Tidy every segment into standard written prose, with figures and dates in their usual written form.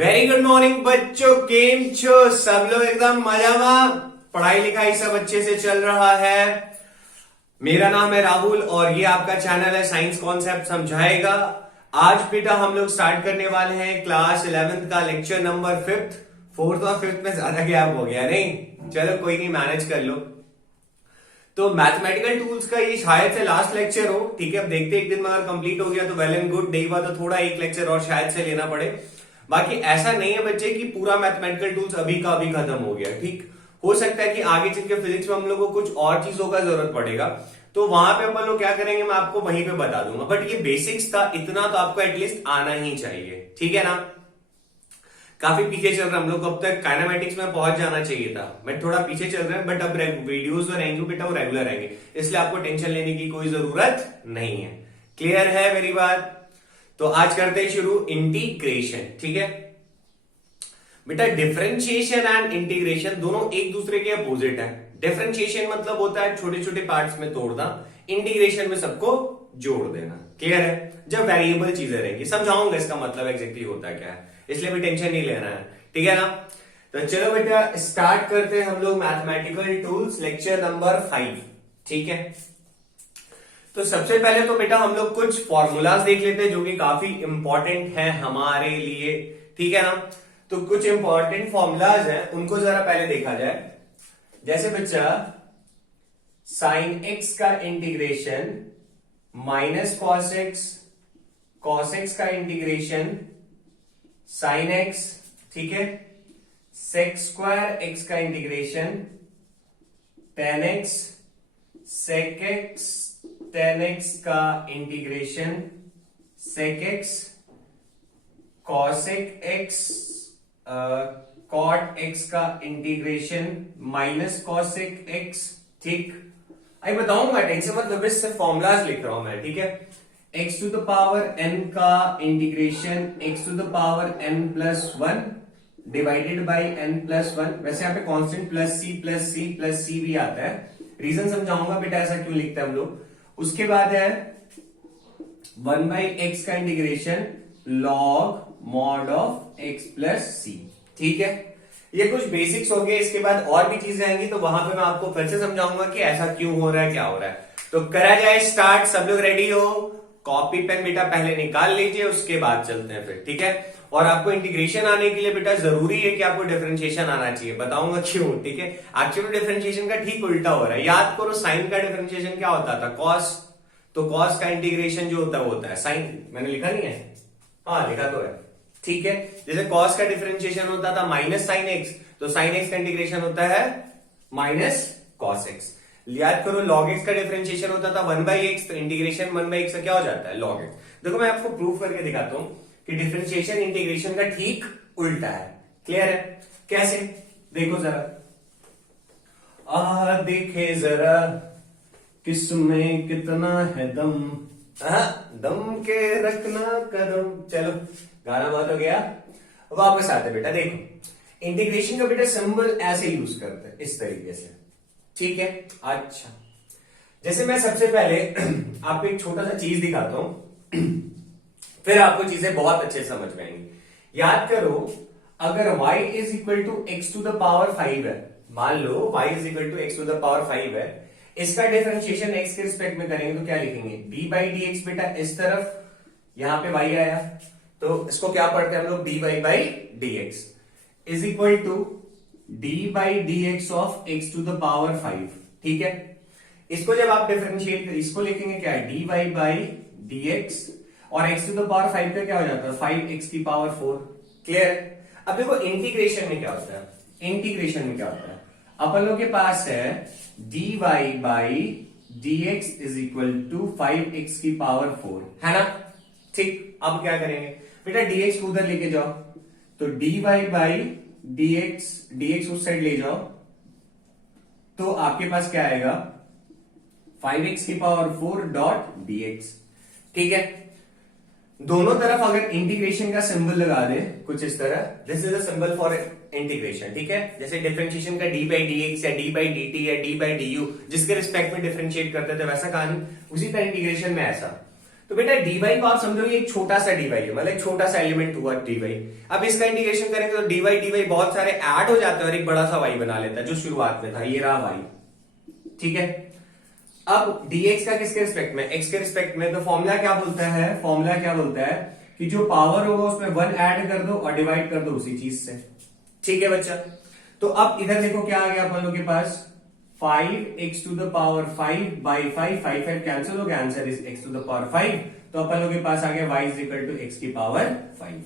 Very good morning बच्चों, केम छो सब लोग? एकदम मजा में, पढ़ाई लिखाई सब अच्छे से चल रहा है। मेरा नाम है राहुल और ये आपका चैनल है साइंस कॉन्सेप्ट समझाएगा। आज बेटा हम लोग स्टार्ट करने वाले हैं क्लास 11th का लेक्चर नंबर 5th। 4th और 5th में ज्यादा गैप हो गया नहीं, चलो कोई नहीं, मैनेज कर लो। तो मैथमेटिकल टूल्स का ये शायद से लास्ट लेक्चर हो, ठीक है। अब देखते एक दिन में अगर कंप्लीट हो गया तो वेल एंड गुड, नहीं हुआ तो थोड़ा एक लेक्चर और शायद से लेना पड़े। बाकी ऐसा नहीं है बच्चे कि पूरा मैथमेटिकल टूल्स अभी का अभी खत्म हो गया, ठीक। हो सकता है कि आगे चल के फिजिक्स में हम लोग को कुछ और चीजों का जरूरत पड़ेगा, तो वहां पे अपन लोग क्या करेंगे मैं आपको वहीं पे बता दूंगा। बट ये बेसिक्स था, इतना तो आपको एटलीस्ट आना ही चाहिए, ठीक है ना। काफी पीछे चल रहा है हम लोग, अब तक काइनेमेटिक्स में पहुंच जाना चाहिए था, बट थोड़ा पीछे चल रहे हैं। बट अब वीडियोस जो रहेंगे बेटा वो रेगुलर रहेंगे, इसलिए आपको टेंशन लेने की कोई जरूरत नहीं है। क्लियर है मेरी बात? तो आज करते हैं शुरू इंटीग्रेशन, ठीक है बेटा। डिफरेंशिएशन एंड इंटीग्रेशन दोनों एक दूसरे के अपोजिट है। डिफरेंशिएशन मतलब होता है छोटे छोटे पार्ट्स में तोड़ना, इंटीग्रेशन में सबको जोड़ देना। क्लियर है? जब वेरिएबल चीजें रहेंगी, समझाऊंगा इसका मतलब एग्जैक्टली होता क्या है, इसलिए भी टेंशन नहीं लेना है, ठीक है ना। तो चलो बेटा स्टार्ट करते हैं हम लोग मैथमेटिकल टूल्स लेक्चर नंबर 5, ठीक है। तो सबसे पहले तो बेटा हम लोग कुछ फॉर्मूलाज देख लेते हैं जो कि काफी इंपॉर्टेंट है हमारे लिए, ठीक है ना। तो कुछ इंपॉर्टेंट फॉर्मूलाज हैं, उनको जरा पहले देखा जाए। जैसे बच्चा साइन एक्स का integration minus cos x, cos x का इंटीग्रेशन साइन एक्स, ठीक है। सेक स्क्वायर एक्स का integration tan x, sec x tan x का integration sec x, cosec x cot x का इंटीग्रेशन माइनस कॉसेक एक्स, ठीक। आई बताऊंगा, टेंशन मत लो, बस सिर्फ फॉर्मूलाज लिख रहा हूं मैं, ठीक है। X to the power n का integration x to the power n plus 1 divided by n plus 1। वैसे यहाँ पे कांस्टेंट प्लस सी भी आता है, रीजन समझाऊंगा बेटा ऐसा क्यों लिखते हैं हम लोग। उसके बाद है 1 बाई एक्स का integration log mod of x plus c, ठीक है। ये कुछ बेसिक्स हो गए, इसके बाद और भी चीजें आएंगी तो वहां पे मैं आपको फिर से समझाऊंगा कि ऐसा क्यों हो रहा है, क्या हो रहा है। तो करा जाए स्टार्ट, सब लोग रेडी हो? कॉपी पेन बेटा पहले निकाल लीजिए, उसके बाद चलते हैं फिर, ठीक है। और आपको इंटीग्रेशन आने के लिए बेटा जरूरी है कि आपको डिफरेंशिएशन आना चाहिए, बताऊंगा क्यों, ठीक है। एक्चुअली डिफरेंशिएशन का ठीक उल्टा हो रहा है। याद करो साइन का डिफरेंशिएशन क्या होता था, कॉस। तो कॉस का इंटीग्रेशन जो होता है वो होता है साइन। मैंने लिखा नहीं है? हाँ लिखा तो है, ठीक है। जैसे कॉस का डिफरेंशिएशन होता था माइनस साइन एक्स, तो साइन एक्स का इंटीग्रेशन होता है माइनस कॉस एक्स। याद करो लॉग एक्स का डिफरेंशिएशन होता था 1 बाई एक्स, तो इंटीग्रेशन 1 बाई एक्स का क्या हो जाता है, लॉग एक्स। देखो मैं आपको प्रूफ करके दिखाता हूं कि डिफरेंशिएशन इंटीग्रेशन का ठीक उल्टा है। क्लियर है? कैसे? देखो जरा, देखे जरा किसमें कितना है दम, दम के रखना कदम। चलो गाना बहुत हो गया, वापस आते बेटा। देखो इंटीग्रेशन का बेटा सिंबल ऐसे यूज करते हैं, इस तरीके से, ठीक है। अच्छा, जैसे मैं सबसे पहले आपको एक छोटा सा चीज दिखाता हूं, फिर आपको चीजें बहुत अच्छे से समझ में आएंगी। याद करो, अगर y is equal to x to the power 5 है, मान लो y is equal to x to the power 5 है, इसका डिफरेंशिएशन x के रिस्पेक्ट में करेंगे तो क्या लिखेंगे, d बाई डी एक्स। बेटा इस तरफ यहां पे y आया, तो इसको क्या पढ़ते हैं हम लोग, dy by d x is equal to d by d x of x to the power 5, ठीक है। इसको जब आप डिफरेंशिएट करें, इसको लिखेंगे क्या है, dy बाई डी एक्स, और x टू द पावर 5 का क्या हो जाता है, 5x की पावर 4। क्लियर? अब देखो इंटीग्रेशन में क्या होता है, इंटीग्रेशन में क्या होता है, अपन लोग के पास है dy by d x is equal to 5x की पावर 4, है ना, ठीक। अब क्या करेंगे बेटा, dx को उधर लेके जाओ, तो dy बाई dx उस साइड ले जाओ, तो आपके पास क्या आएगा, 5x की पावर 4 डॉट dx, ठीक है। दोनों तरफ अगर इंटीग्रेशन का सिंबल लगा दे कुछ इस तरह, this is a symbol for integration, ठीक है। जैसे डिफरेंशिएशन का डी बाई डी एक्स या डी बाई डी टी या डी बाई डी यू, जिसके रिस्पेक्ट में डिफरेंशिएट करते थे वैसा कहानी, उसी तरह इंटीग्रेशन में ऐसा। तो बेटा डीवाई को आप समझो ये एक छोटा सा डीवाई है, मतलब एक छोटा सा एलिमेंट हुआ डीवाई। अब इसका इंटीग्रेशन करेंगे तो डीवाई डीवाई बहुत सारे ऐड हो जाते हैं और एक बड़ा सा वाई बना लेता है जो शुरुआत में था, ये रहा वाई, ठीक है। अब dx का किसके रिस्पेक्ट में, x के रिस्पेक्ट में, तो फॉर्मूला क्या बोलता है कि जो पावर होगा उसमें 1 ऐड कर दो और डिवाइड कर दो उसी चीज से, ठीक है बच्चा। तो अब इधर देखो क्या आ गया अपन लोग के पास, 5x to the power 5 by 5, 5 cancel हो गया, answer is x to the power 5। तो अपन लोग के पास आ गया y is equal to x की पावर 5।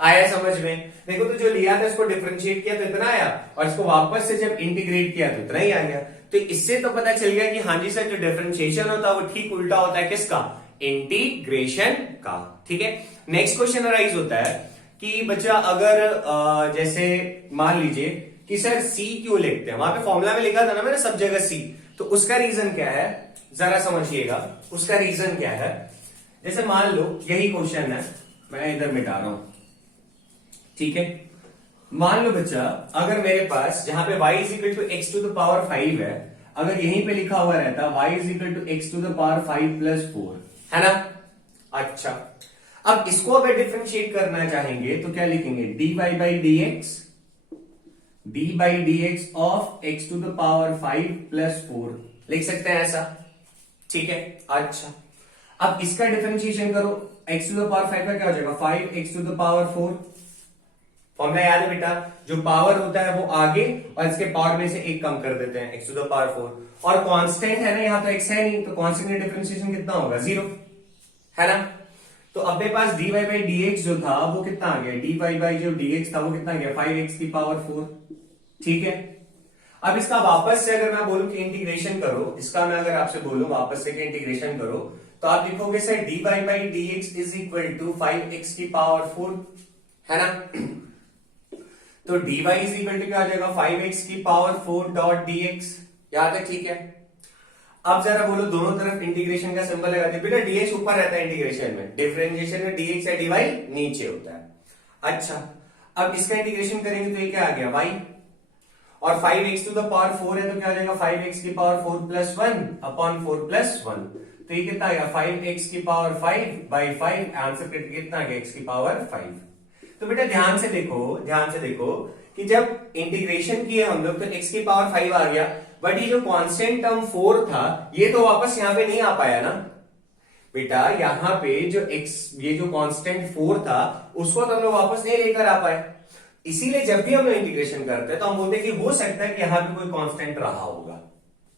आया समझ में? देखो तो जो लिया था इसको डिफरेंशिएट किया तो इतना आया, और इसको वापस से जब इंटीग्रेट किया तो इतना ही आ गया। तो इससे तो पता चल गया कि हाँ जी सर, जो डिफरेंशिएशन होता है वो ठीक उल्टा होता है किसका, इंटीग्रेशन का, ठीक है। नेक्स्ट क्वेश्चन अराइज होता है कि बच्चा अगर जैसे मान लीजिए कि सर c क्यों लिखते हैं, वहां पे फॉर्मूला में लिखा था ना मैंने सब जगह c, तो उसका रीजन क्या है जरा समझिएगा। उसका रीजन क्या है, जैसे मान लो यही क्वेश्चन है, मैं इधर मिटा रहा हूं, ठीक है। मान लो बच्चा अगर मेरे पास जहां पे y is equal to x to the power 5 है, अगर यहीं पे लिखा हुआ रहता y is equal to x to the power 5 plus 4, है ना। अच्छा, अब इसको अगर डिफरेंशिएट करना चाहेंगे तो क्या लिखेंगे, dy by d x of x to the power 5 plus 4 लिख सकते हैं ऐसा, ठीक है। अच्छा, अब इसका डिफरेंशिएशन करो, एक्स टू द पावर 5 का क्या हो जाएगा, 5x to the power 4। Formula याद है बेटा, जो पावर होता है वो आगे और इसके पावर में से एक कम कर देते हैं, x टू द पावर 4। और कांस्टेंट है ना, यहां तो x है नहीं, तो कांस्टेंट का डिफरेंशिएशन कितना होगा, 0, है ना। तो अपने पास dy बाई dx जो था वो कितना आ गया, dy बाई जो dx था वो कितना आ गया, 5x की पावर 4, ठीक है। अब इसका वापस से अगर मैं बोलूं कि इंटीग्रेशन करो, इसका मैं अगर आपसे बोलूं वापस से कि इंटीग्रेशन करो, तो आप लिखोगे sir dy by dx is equal to 5x की पावर 4, है ना। तो dy इज इक्वल टू क्या आ जाएगा, 5x की पावर 4 डॉट dx, याद है, ठीक है। अब जरा बोलो दोनों तरफ इंटीग्रेशन का सिंबल लगाते हैं, बेटा dx ऊपर रहता है इंटीग्रेशन में, डिफरेंशिएशन में dx या dy नीचे होता है। अच्छा, अब इसका इंटीग्रेशन करेंगे तो ये क्या आ गया, y, और 5x टू द पावर 4 है तो क्या हो जाएगा, 5x की पावर 4 प्लस 1 अपॉन 4 प्लस 1, तो ये कितना आ गया, 5x की पावर 5 बाई 5, आंसर कितना आ गया, x की पावर 5। तो बेटा ध्यान से देखो कि जब इंटीग्रेशन किए हम लोग तो x की पावर 5 आ गया, बट ये जो कांस्टेंट टर्म 4 था ये तो वापस यहां पे नहीं आ पाया ना बेटा। यहां पे जो x, ये जो कांस्टेंट 4 था उसको तो हम लोग वापस नहीं लेकर आ पाए, इसीलिए जब भी हम लोग इंटीग्रेशन करते हैं तो हम बोलते हैं कि हो सकता है कि यहां पे कोई कांस्टेंट रहा होगा,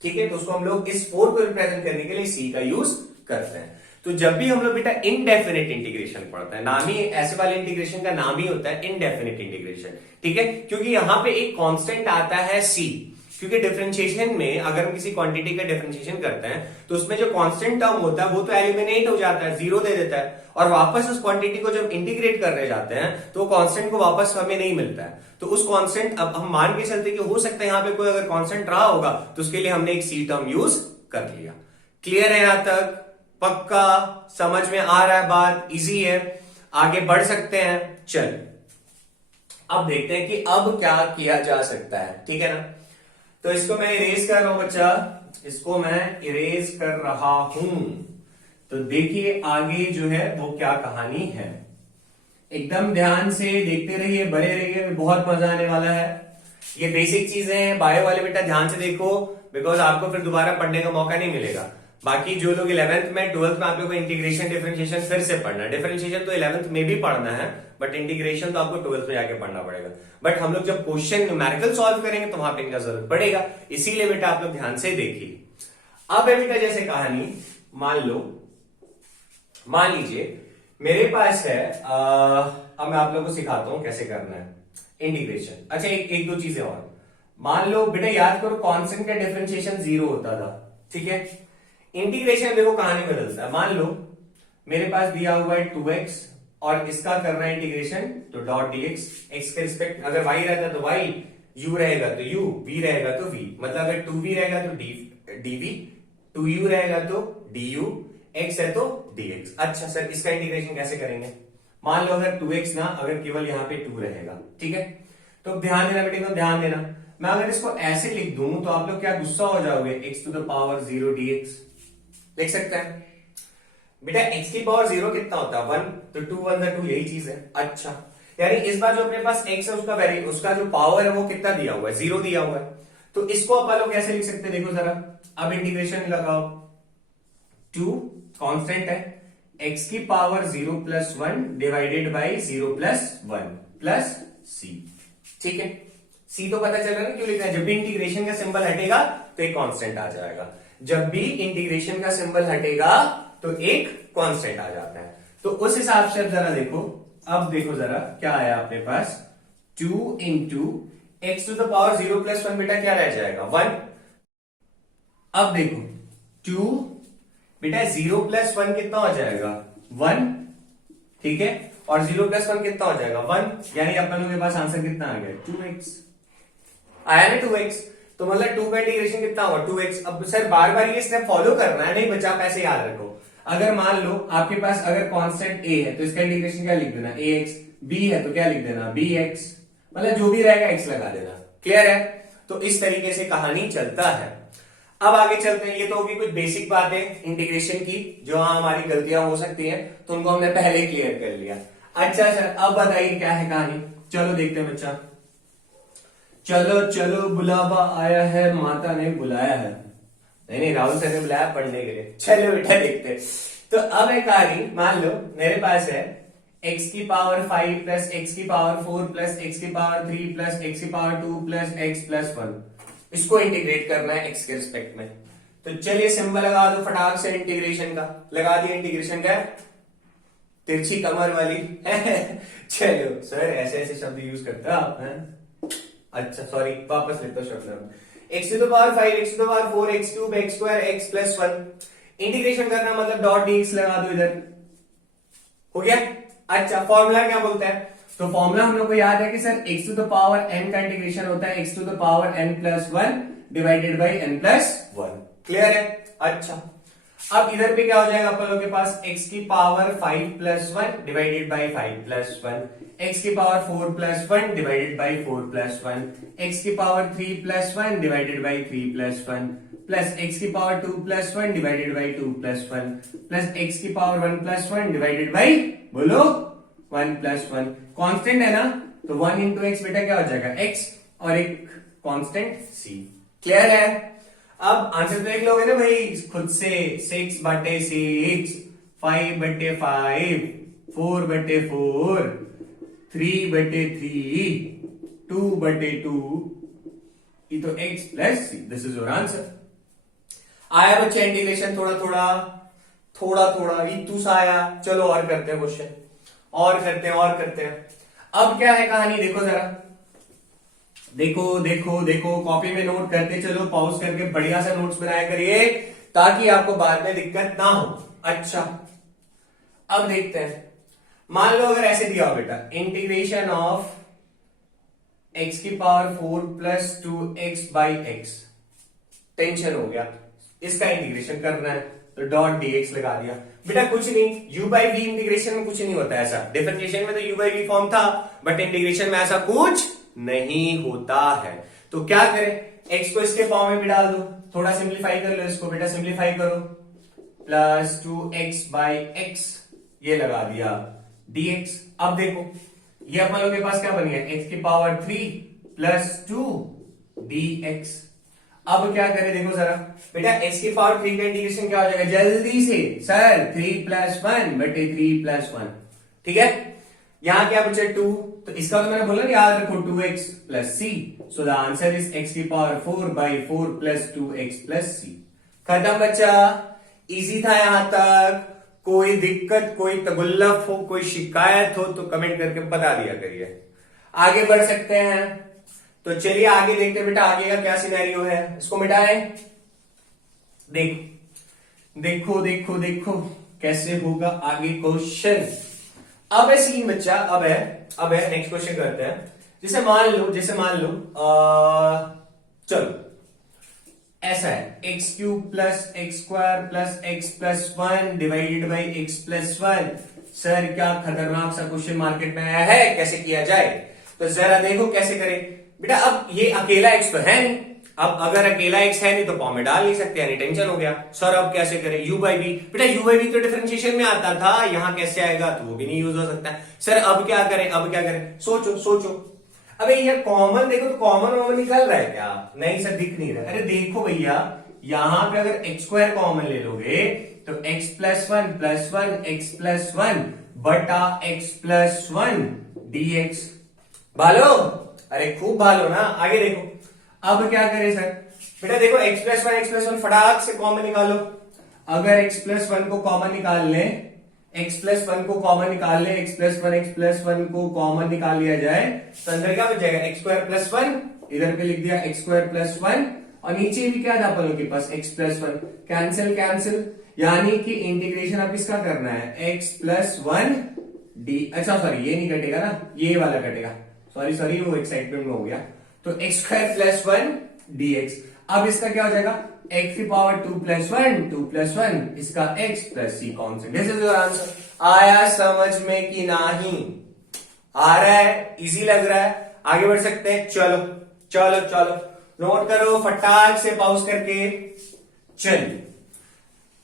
ठीक है। तो उसको हम लोग इस 4 को रिप्रेजेंट करने के लिए c का यूज करते हैं। तो जब भी हम लोग बेटा इनडेफिनिट इंटीग्रेशन पढ़ते हैं, नाम ही ऐसे वाले इंटीग्रेशन का नाम ही होता है इनडेफिनिट इंटीग्रेशन, ठीक है, क्योंकि यहां पे एक कांस्टेंट आता है c, क्योंकि डिफरेंशिएशन में अगर हम किसी क्वांटिटी का डिफरेंशिएशन करते हैं तो उसमें जो कांस्टेंट टर्म होता है वो तो एलिमिनेट हो जाता है, 0 दे देता है, और वापस उस क्वांटिटी को जब इंटीग्रेट करने जाते हैं तो कांस्टेंट को वापस हमें नहीं मिलता है। तो उस कांस्टेंट, अब हम मान के चलते कि हो सकता है यहां पे कोई अगर कांस्टेंट रहा होगा तो उसके लिए हमने एक सी टर्म यूज कर लिया। क्लियर है यहां तक, पक्का समझ में आ रहा है बात, इजी है, आगे बढ़ सकते हैं। चल अब देखते हैं कि अब क्या किया जा सकता है, ठीक है ना। तो इसको मैं इरेज कर रहा हूं बच्चा, इसको मैं इरेज कर रहा हूं, तो देखिए आगे जो है वो क्या कहानी है, एकदम ध्यान से देखते रहिए, बने रहिए, बहुत मजा आने वाला है। ये बेसिक चीजें हैं, बायो वाले बेटा ध्यान से देखो, बिकॉज आपको फिर दोबारा पढ़ने का मौका नहीं मिलेगा। बाकी जो लोग 11th में 12th में आप लोगों को इंटीग्रेशन डिफरेंशिएशन फिर से पढ़ना है, डिफरेंशिएशन तो 11th में भी पढ़ना है, बट इंटीग्रेशन तो आपको 12th में जाके पढ़ना पड़ेगा। बट हम लोग जब क्वेश्चन न्यूमेरिकल सॉल्व करेंगे तो वहां पे इनका जरूरत पड़ेगा, इसीलिए बेटा आप लोग ध्यान से देखिए। अब है बेटा जैसे कहानी, मान लीजिए मेरे पास है, अब मैं आप लोगों को सिखाता हूं कैसे करना है इंटीग्रेशन। अच्छा एक दो चीजें और, मान लो बेटा याद करो कांस्टेंट का डिफरेंशिएशन 0 होता था, ठीक है। इंटीग्रेशन देखो कहानी बदलता है, मान लो मेरे पास दिया हुआ है 2x और इसका करना है इंटीग्रेशन, तो डॉट dx, x के रिस्पेक्ट अगर y रहता तो y, u रहेगा तो u, v रहेगा तो v, मतलब अगर 2v रहेगा तो dv, 2u रहेगा तो du, x है तो dx। अच्छा सर इसका इंटीग्रेशन कैसे करेंगे, मान लो अगर 2x ना, अगर केवल यहां पे 2 रहेगा, ठीक है। तो ध्यान देना बेटे, तो ध्यान देना, मैं अगर इसको ऐसे लिख दूं तो आप लोग क्या गुस्सा हो जाओगे, x to the power 0 dx लिख सकते हैं। बेटा x की पावर 0 कितना होता है 1, तो 2 1 2 यही चीज है। अच्छा, यानी इस बार जो अपने पास x है उसका वैल्यू, उसका जो पावर है वो कितना दिया हुआ है 0 दिया हुआ है। तो इसको अपन लोग कैसे लिख सकते हैं देखो जरा, अब इंटीग्रेशन लगाओ, 2 कांस्टेंट है, x की power 0 plus 1 divided by 0 plus 1 plus c। ठीक है, c तो पता चल रहा है ना क्यों लिखा है, जब भी इंटीग्रेशन का सिंबल हटेगा तो एक कांस्टेंट आ जाएगा, जब भी इंटीग्रेशन का सिंबल हटेगा तो एक कांस्टेंट आ जाता है। तो उस हिसाब से अब जरा देखो, अब देखो जरा क्या आया अपने पास, 2 into x to the power 0 plus 1, बेटा क्या रह जाएगा 1। अब देखो 2 बेटा 0 प्लस 1 कितना हो जाएगा 1, ठीक है, और 0 प्लस 1 कितना हो जाएगा 1, यानी अपन लोगों के पास आंसर कितना आ गया 2x आया ना 2x। तो मतलब 2 का इंटीग्रेशन कितना होगा 2x। अब सर बार बार ये स्टेप फॉलो करना है, नहीं बच्चा आप ऐसे याद रखो, अगर मान लो आपके पास अगर कांस्टेंट a है तो इसका इंटीग्रेशन क्या लिख देना ax, b है तो क्या लिख देना bx, मतलब जो भी रहेगा x लगा देना। क्लियर है, तो इस तरीके से कहानी चलता है। अब आगे चलते हैं, ये तो होगी कुछ बेसिक बातें इंटीग्रेशन की जो हमारी गलतियां हो सकती हैं, तो उनको हमने पहले क्लियर कर लिया। अच्छा सर अब बताइए क्या है कहानी, चलो देखते हैं बच्चा, चलो चलो बुलावा आया है, माता ने बुलाया है, नहीं राहुल सर ने बुलाया पढ़ने के लिए, चलो बेटा देखते। तो अब है कहानी, मान लो मेरे पास है x की पावर 5 प्लस x की पावर 4 प्लस x की पावर 3 प्लस x की पावर 2 प्लस x प्लस 1, इसको इंटीग्रेट करना है x के रिस्पेक्ट में। तो चलिए सिंबल लगा दो फटाक से इंटीग्रेशन का, लगा दिया इंटीग्रेशन का, तिरछी कमर वाली चलो सर ऐसे ऐसे शब्द यूज करते हो आप हैं? अच्छा सॉरी, वापस लेता हूं शब्द, x to the power 5 x to the power 4 x cube x square x plus 1, integration करना मतलब डॉट dx लगा दो इधर, हो गया। अच्छा फॉर्मूला क्या बोलता है, तो फॉर्मूला हम लोग को याद है कि sir x to the power n का इंटीग्रेशन होता है x to the power n plus 1 divided by n plus 1। Clear है। अच्छा अब इधर पे क्या हो जाएगा अपन लोग के पास, x की power 5 plus 1 divided by 5 plus 1, x की power 4 plus 1 divided by 4 plus 1, x की power 3 plus 1 divided by 3 plus 1, plus x की power 2 plus 1 divided by 2 plus 1, plus x की पावर 1 प्लस 1 डिवाइडेड बाई, बोलो 1 plus 1, constant है ना, तो 1 into x बेटा क्या हो जाएगा x और एक कांस्टेंट c। क्लियर है। अब आंसर देख लोगे ना भाई खुद से, 6 बटे 6, 5 बटे 5, 4 बटे 4, 3 बटे 3, 2 बटे 2, ये तो x plus c, this is your answer. आया बच्चा इंटीग्रेशन थोड़ा थोड़ा थोड़ा थोड़ा इतू सा आया। चलो और करते हैं क्वेश्चन, और करते हैं। अब क्या है कहानी देखो जरा, देखो देखो देखो, कॉपी में नोट करते चलो, पॉज करके बढ़िया सा नोट्स बनाया करिए ताकि आपको बाद में दिक्कत ना हो। अच्छा अब देखते हैं, मान लो अगर ऐसे दिया हो बेटा, इंटीग्रेशन ऑफ x की power 4 plus 2x by x, tension हो गया, इसका इंटीग्रेशन करना है तो डॉट dx लगा दिया। बेटा कुछ नहीं, u बाई v इंटीग्रेशन में कुछ नहीं होता ऐसा, डिफरेंशिएशन में तो u बाई v फॉर्म था, बट इंटीग्रेशन में ऐसा कुछ नहीं होता है। तो क्या करें, x को इसके फॉर्म में भी डाल दो, थोड़ा सिंप्लीफाई कर लो इसको बेटा, सिंप्लीफाई करो, प्लस 2x बाई x ये लगा दिया dx। अब देखो ये अपन लोग के पास क्या बन गया, x की पावर 3 प्लस 2 dx। अब क्या करें देखो जरा बेटा, x की पावर 3 का इंटीग्रेशन क्या हो जाएगा जल्दी से सर, 3 प्लस 1 बटे 3 प्लस 1, ठीक है। यहां क्या बचे 2, तो इसका तो मैंने बोला ना याद रखो 2x plus c, so the answer is x की power 4 by 4 plus 2x plus c। खत्म बच्चा, इजी था यहां तक। कोई दिक्कत, कोई तगुल्लफ हो, कोई शिकायत हो तो कमेंट करके बता दिया करिए। आगे बढ़ सकते हैं, तो चलिए आगे देखते हैं बेटा आगे का क्या सिनेरियो है, इसको मिटाएं। देखो देखो देखो कैसे होगा आगे क्वेश्चन। अब है सीन बच्चा, अब है नेक्स्ट क्वेश्चन करते हैं। जैसे मान लो चलो ऐसा है, x cube plus x square plus x plus 1 divided by x plus 1। Sir क्या खतरनाक सा क्वेश्चन मार्केट में आया है, कैसे किया जाए, तो जरा देखो कैसे करें बेटा। अब ये अकेला एक्स तो है नहीं, अब अगर अकेला एक्स है नहीं तो फॉर्म में डाल नहीं सकते, यानी टेंशन हो गया। सर अब कैसे करें, u बाई वी। बेटा u बाई वी तो डिफरेंशिएशन में आता था, यहाँ कैसे आएगा, तो वो भी नहीं यूज हो सकता है। सर अब क्या करें, अब क्या करें, सोचो सोचो। अबे ये कॉमन देखो तो कॉमन निकल रहा है क्या, नहीं सर दिख नहीं रहा। अरे देखो भैया, यहां पे अगर एक्स स्क्वायर कॉमन ले लोगे तो x plus one x plus one बटा x plus one d x. भालो, अरे खूब भालो ना। आगे देखो, अब क्या करें सर, बेटा देखो एक्स प्लस वन फटाक से कॉमन निकालो। अगर एक्स प्लस वन को कॉमन निकाल लें, एक्स प्लस वन को कॉमन निकाल लें, एक्स प्लस वन को कॉमन निकाल लिया जाए तो अंदर क्या बच जाएगा, एक्स स्क्वायर प्लस वन, इधर पे लिख दिया एक्स स्क्वायर प्लस वन, और नीचे भी क्या था अपन लोग के पास x plus one, cancel cancel, यानी कि इंटीग्रेशन अब इसका करना है एक्स प्लस वन डी, अच्छा सॉरी ये नहीं कटेगा ना, ये वाला कटेगा, सॉरी सॉरी वो एक्साइटमेंट में हो गया। तो x square plus one d x, अब इसका क्या हो जाएगा, एक्स की पावर टू प्लस वन, इसका x plus c constant. This is your answer. आया समझ में कि नहीं, आ रहा है, इजी लग रहा है, आगे बढ़ सकते हैं। चलो चलो चलो नोट करो फटाक से पॉज करके। चलिए,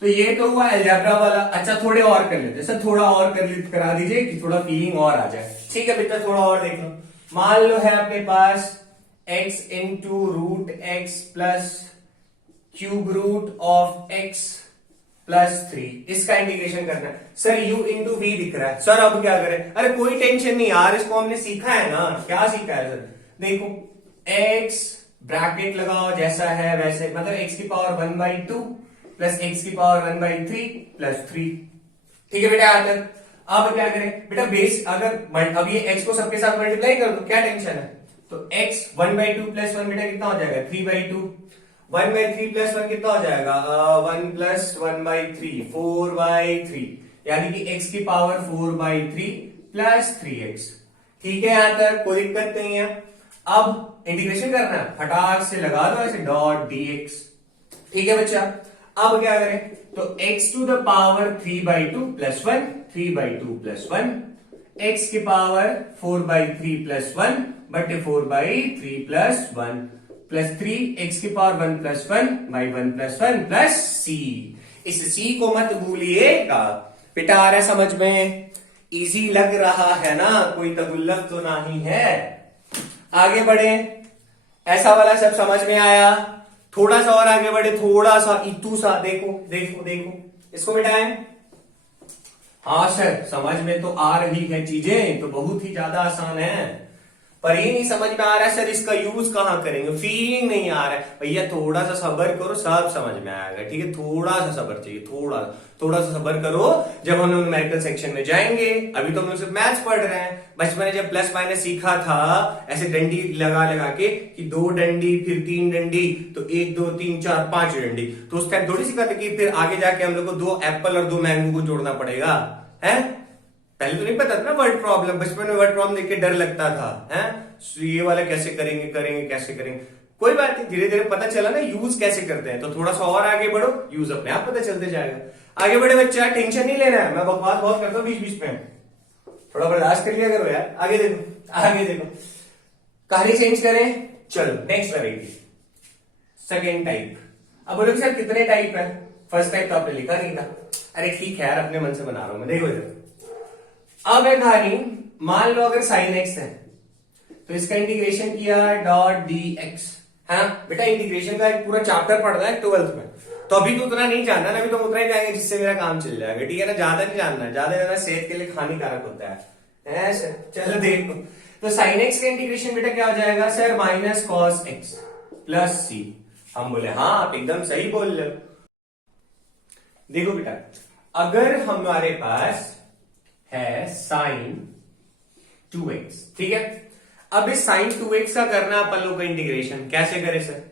तो ये तो हुआ अलजेब्रा वाला। अच्छा थोड़े और कर लेते, सर थोड़ा और करा दीजिए कि थोड़ा फीलिंग और आ जाए। ठीक है बेटा, थोड़ा और देख लो। मान लो है अपने पास x into root x plus cube root of x plus 3, इसका इंटीग्रेशन करना है। सर u इंटू वी दिख रहा है, सर अब क्या करें। अरे कोई टेंशन नहीं यार, इसको हमने सीखा है ना। क्या सीखा है सर, देखो x ब्रैकेट लगाओ जैसा है वैसे, मतलब x की पावर 1/2 प्लस x की पावर 1/3 प्लस 3। ठीक है बेटा, यहां तक। अब क्या करें बेटा, बेस अगर अब ये x को सबके साथ मल्टीप्लाई कर दो, क्या टेंशन है। तो x 1/2 प्लस 1 बेटा कितना हो जाएगा, 3/2, 1/3 प्लस 1 कितना हो जाएगा, 1 प्लस 1/3, 4/3, यानी कि x की पावर 4/3 प्लस 3x। ठीक है, यहां तक कोई दिक्कत नहीं है। अब इंटीग्रेशन करना है, फटाक से लगा दो ऐसे डॉट dx। ठीक है बच्चा, अब क्या करें, तो x to the power 3/2 plus 1, 3/2 plus 1, x की पावर 4/3 प्लस 1 बटे 4/3 प्लस 1 प्लस 3, x की power 1 plus 1 by 1 plus 1 plus c। इस c को मत भूलिएगा बेटा, आ रहा है समझ में, इजी लग रहा है ना, कोई तगुल्लफ तो नहीं है। आगे बढ़े, ऐसा वाला सब समझ में आया। थोड़ा सा और आगे बढ़े, थोड़ा सा इतू सा, देखो देखो देखो इसको मिटाएं। हाँ सर समझ में तो आ रही है चीजें, तो बहुत ही ज्यादा आसान है, पर ये नहीं समझ में आ रहा है सर इसका यूज कहां करेंगे, फीलिंग नहीं आ रहा है। भैया थोड़ा सा सब्र करो, सब समझ में आएगा। ठीक है, थोड़ा सा सब्र चाहिए, थोड़ा सा सब्र करो, जब हम लोग न्यूमेरिकल सेक्शन में जाएंगे। अभी तो हम लोग सिर्फ मैथ्स पढ़ रहे हैं। बचपन में जब प्लस माइनस सीखा था, ऐसे डंडी लगा लगा के कि 2 डंडी फिर 3 डंडी, तो 1 2 3 4 5 डंडी, तो उस टाइम थोड़ी सी कहते कि फिर आगे जाके हम लोग को 2 एप्पल और 2 मैंगो को जोड़ना पड़ेगा, है। पहले तो नहीं पता था ना वर्ड प्रॉब्लम, बचपन में वर्ड प्रॉब्लम देख के डर लगता था, हैं ये वाला कैसे करेंगे कैसे करेंगे। कोई बात नहीं, धीरे धीरे पता चला ना यूज कैसे करते हैं, तो थोड़ा सा और आगे बढ़ो, यूज अपने आप पता चलते जाएगा। आगे बढ़े बच्चा, टेंशन नहीं लेना है, मैं बकवास बहुत करता हूँ बीच बीच में, थोड़ा बर्दाश्त कर लिया करो यार। आगे देखो कहानी चेंज करें। चलो नेक्स्ट वेराइटी, सेकेंड टाइप। अब बोलोगे सर कितने टाइप है, फर्स्ट टाइप तो आपने लिखा नहीं था। अरे ठीक है यार, अपने मन से बना रहा हूं मैं। देखो इधर, अब है कहानी, मान लो अगर साइन एक्स है तो इसका इंटीग्रेशन किया डॉट डी एक्स, है ना बेटा। इंटीग्रेशन का एक पूरा चैप्टर पढ़ रहा है 12th में, तो अभी तो उतना नहीं जानना ना, अभी तो उतना ही जाएंगे जिससे मेरा काम चल जाएगा। ठीक है ना, ज्यादा नहीं जानना, ज्यादा सेहत के लिए हानिकारक होता है ऐसे। चलो देखो, तो साइन एक्स का इंटीग्रेशन बेटा क्या हो जाएगा sir, minus cos x plus c. हम बोले हाँ आप एकदम सही बोल रहे हो। देखो बेटा, अगर हमारे पास है साइन 2x, ठीक है, अब इस साइन 2x का करना अपन लोग का इंटीग्रेशन, कैसे करें सर।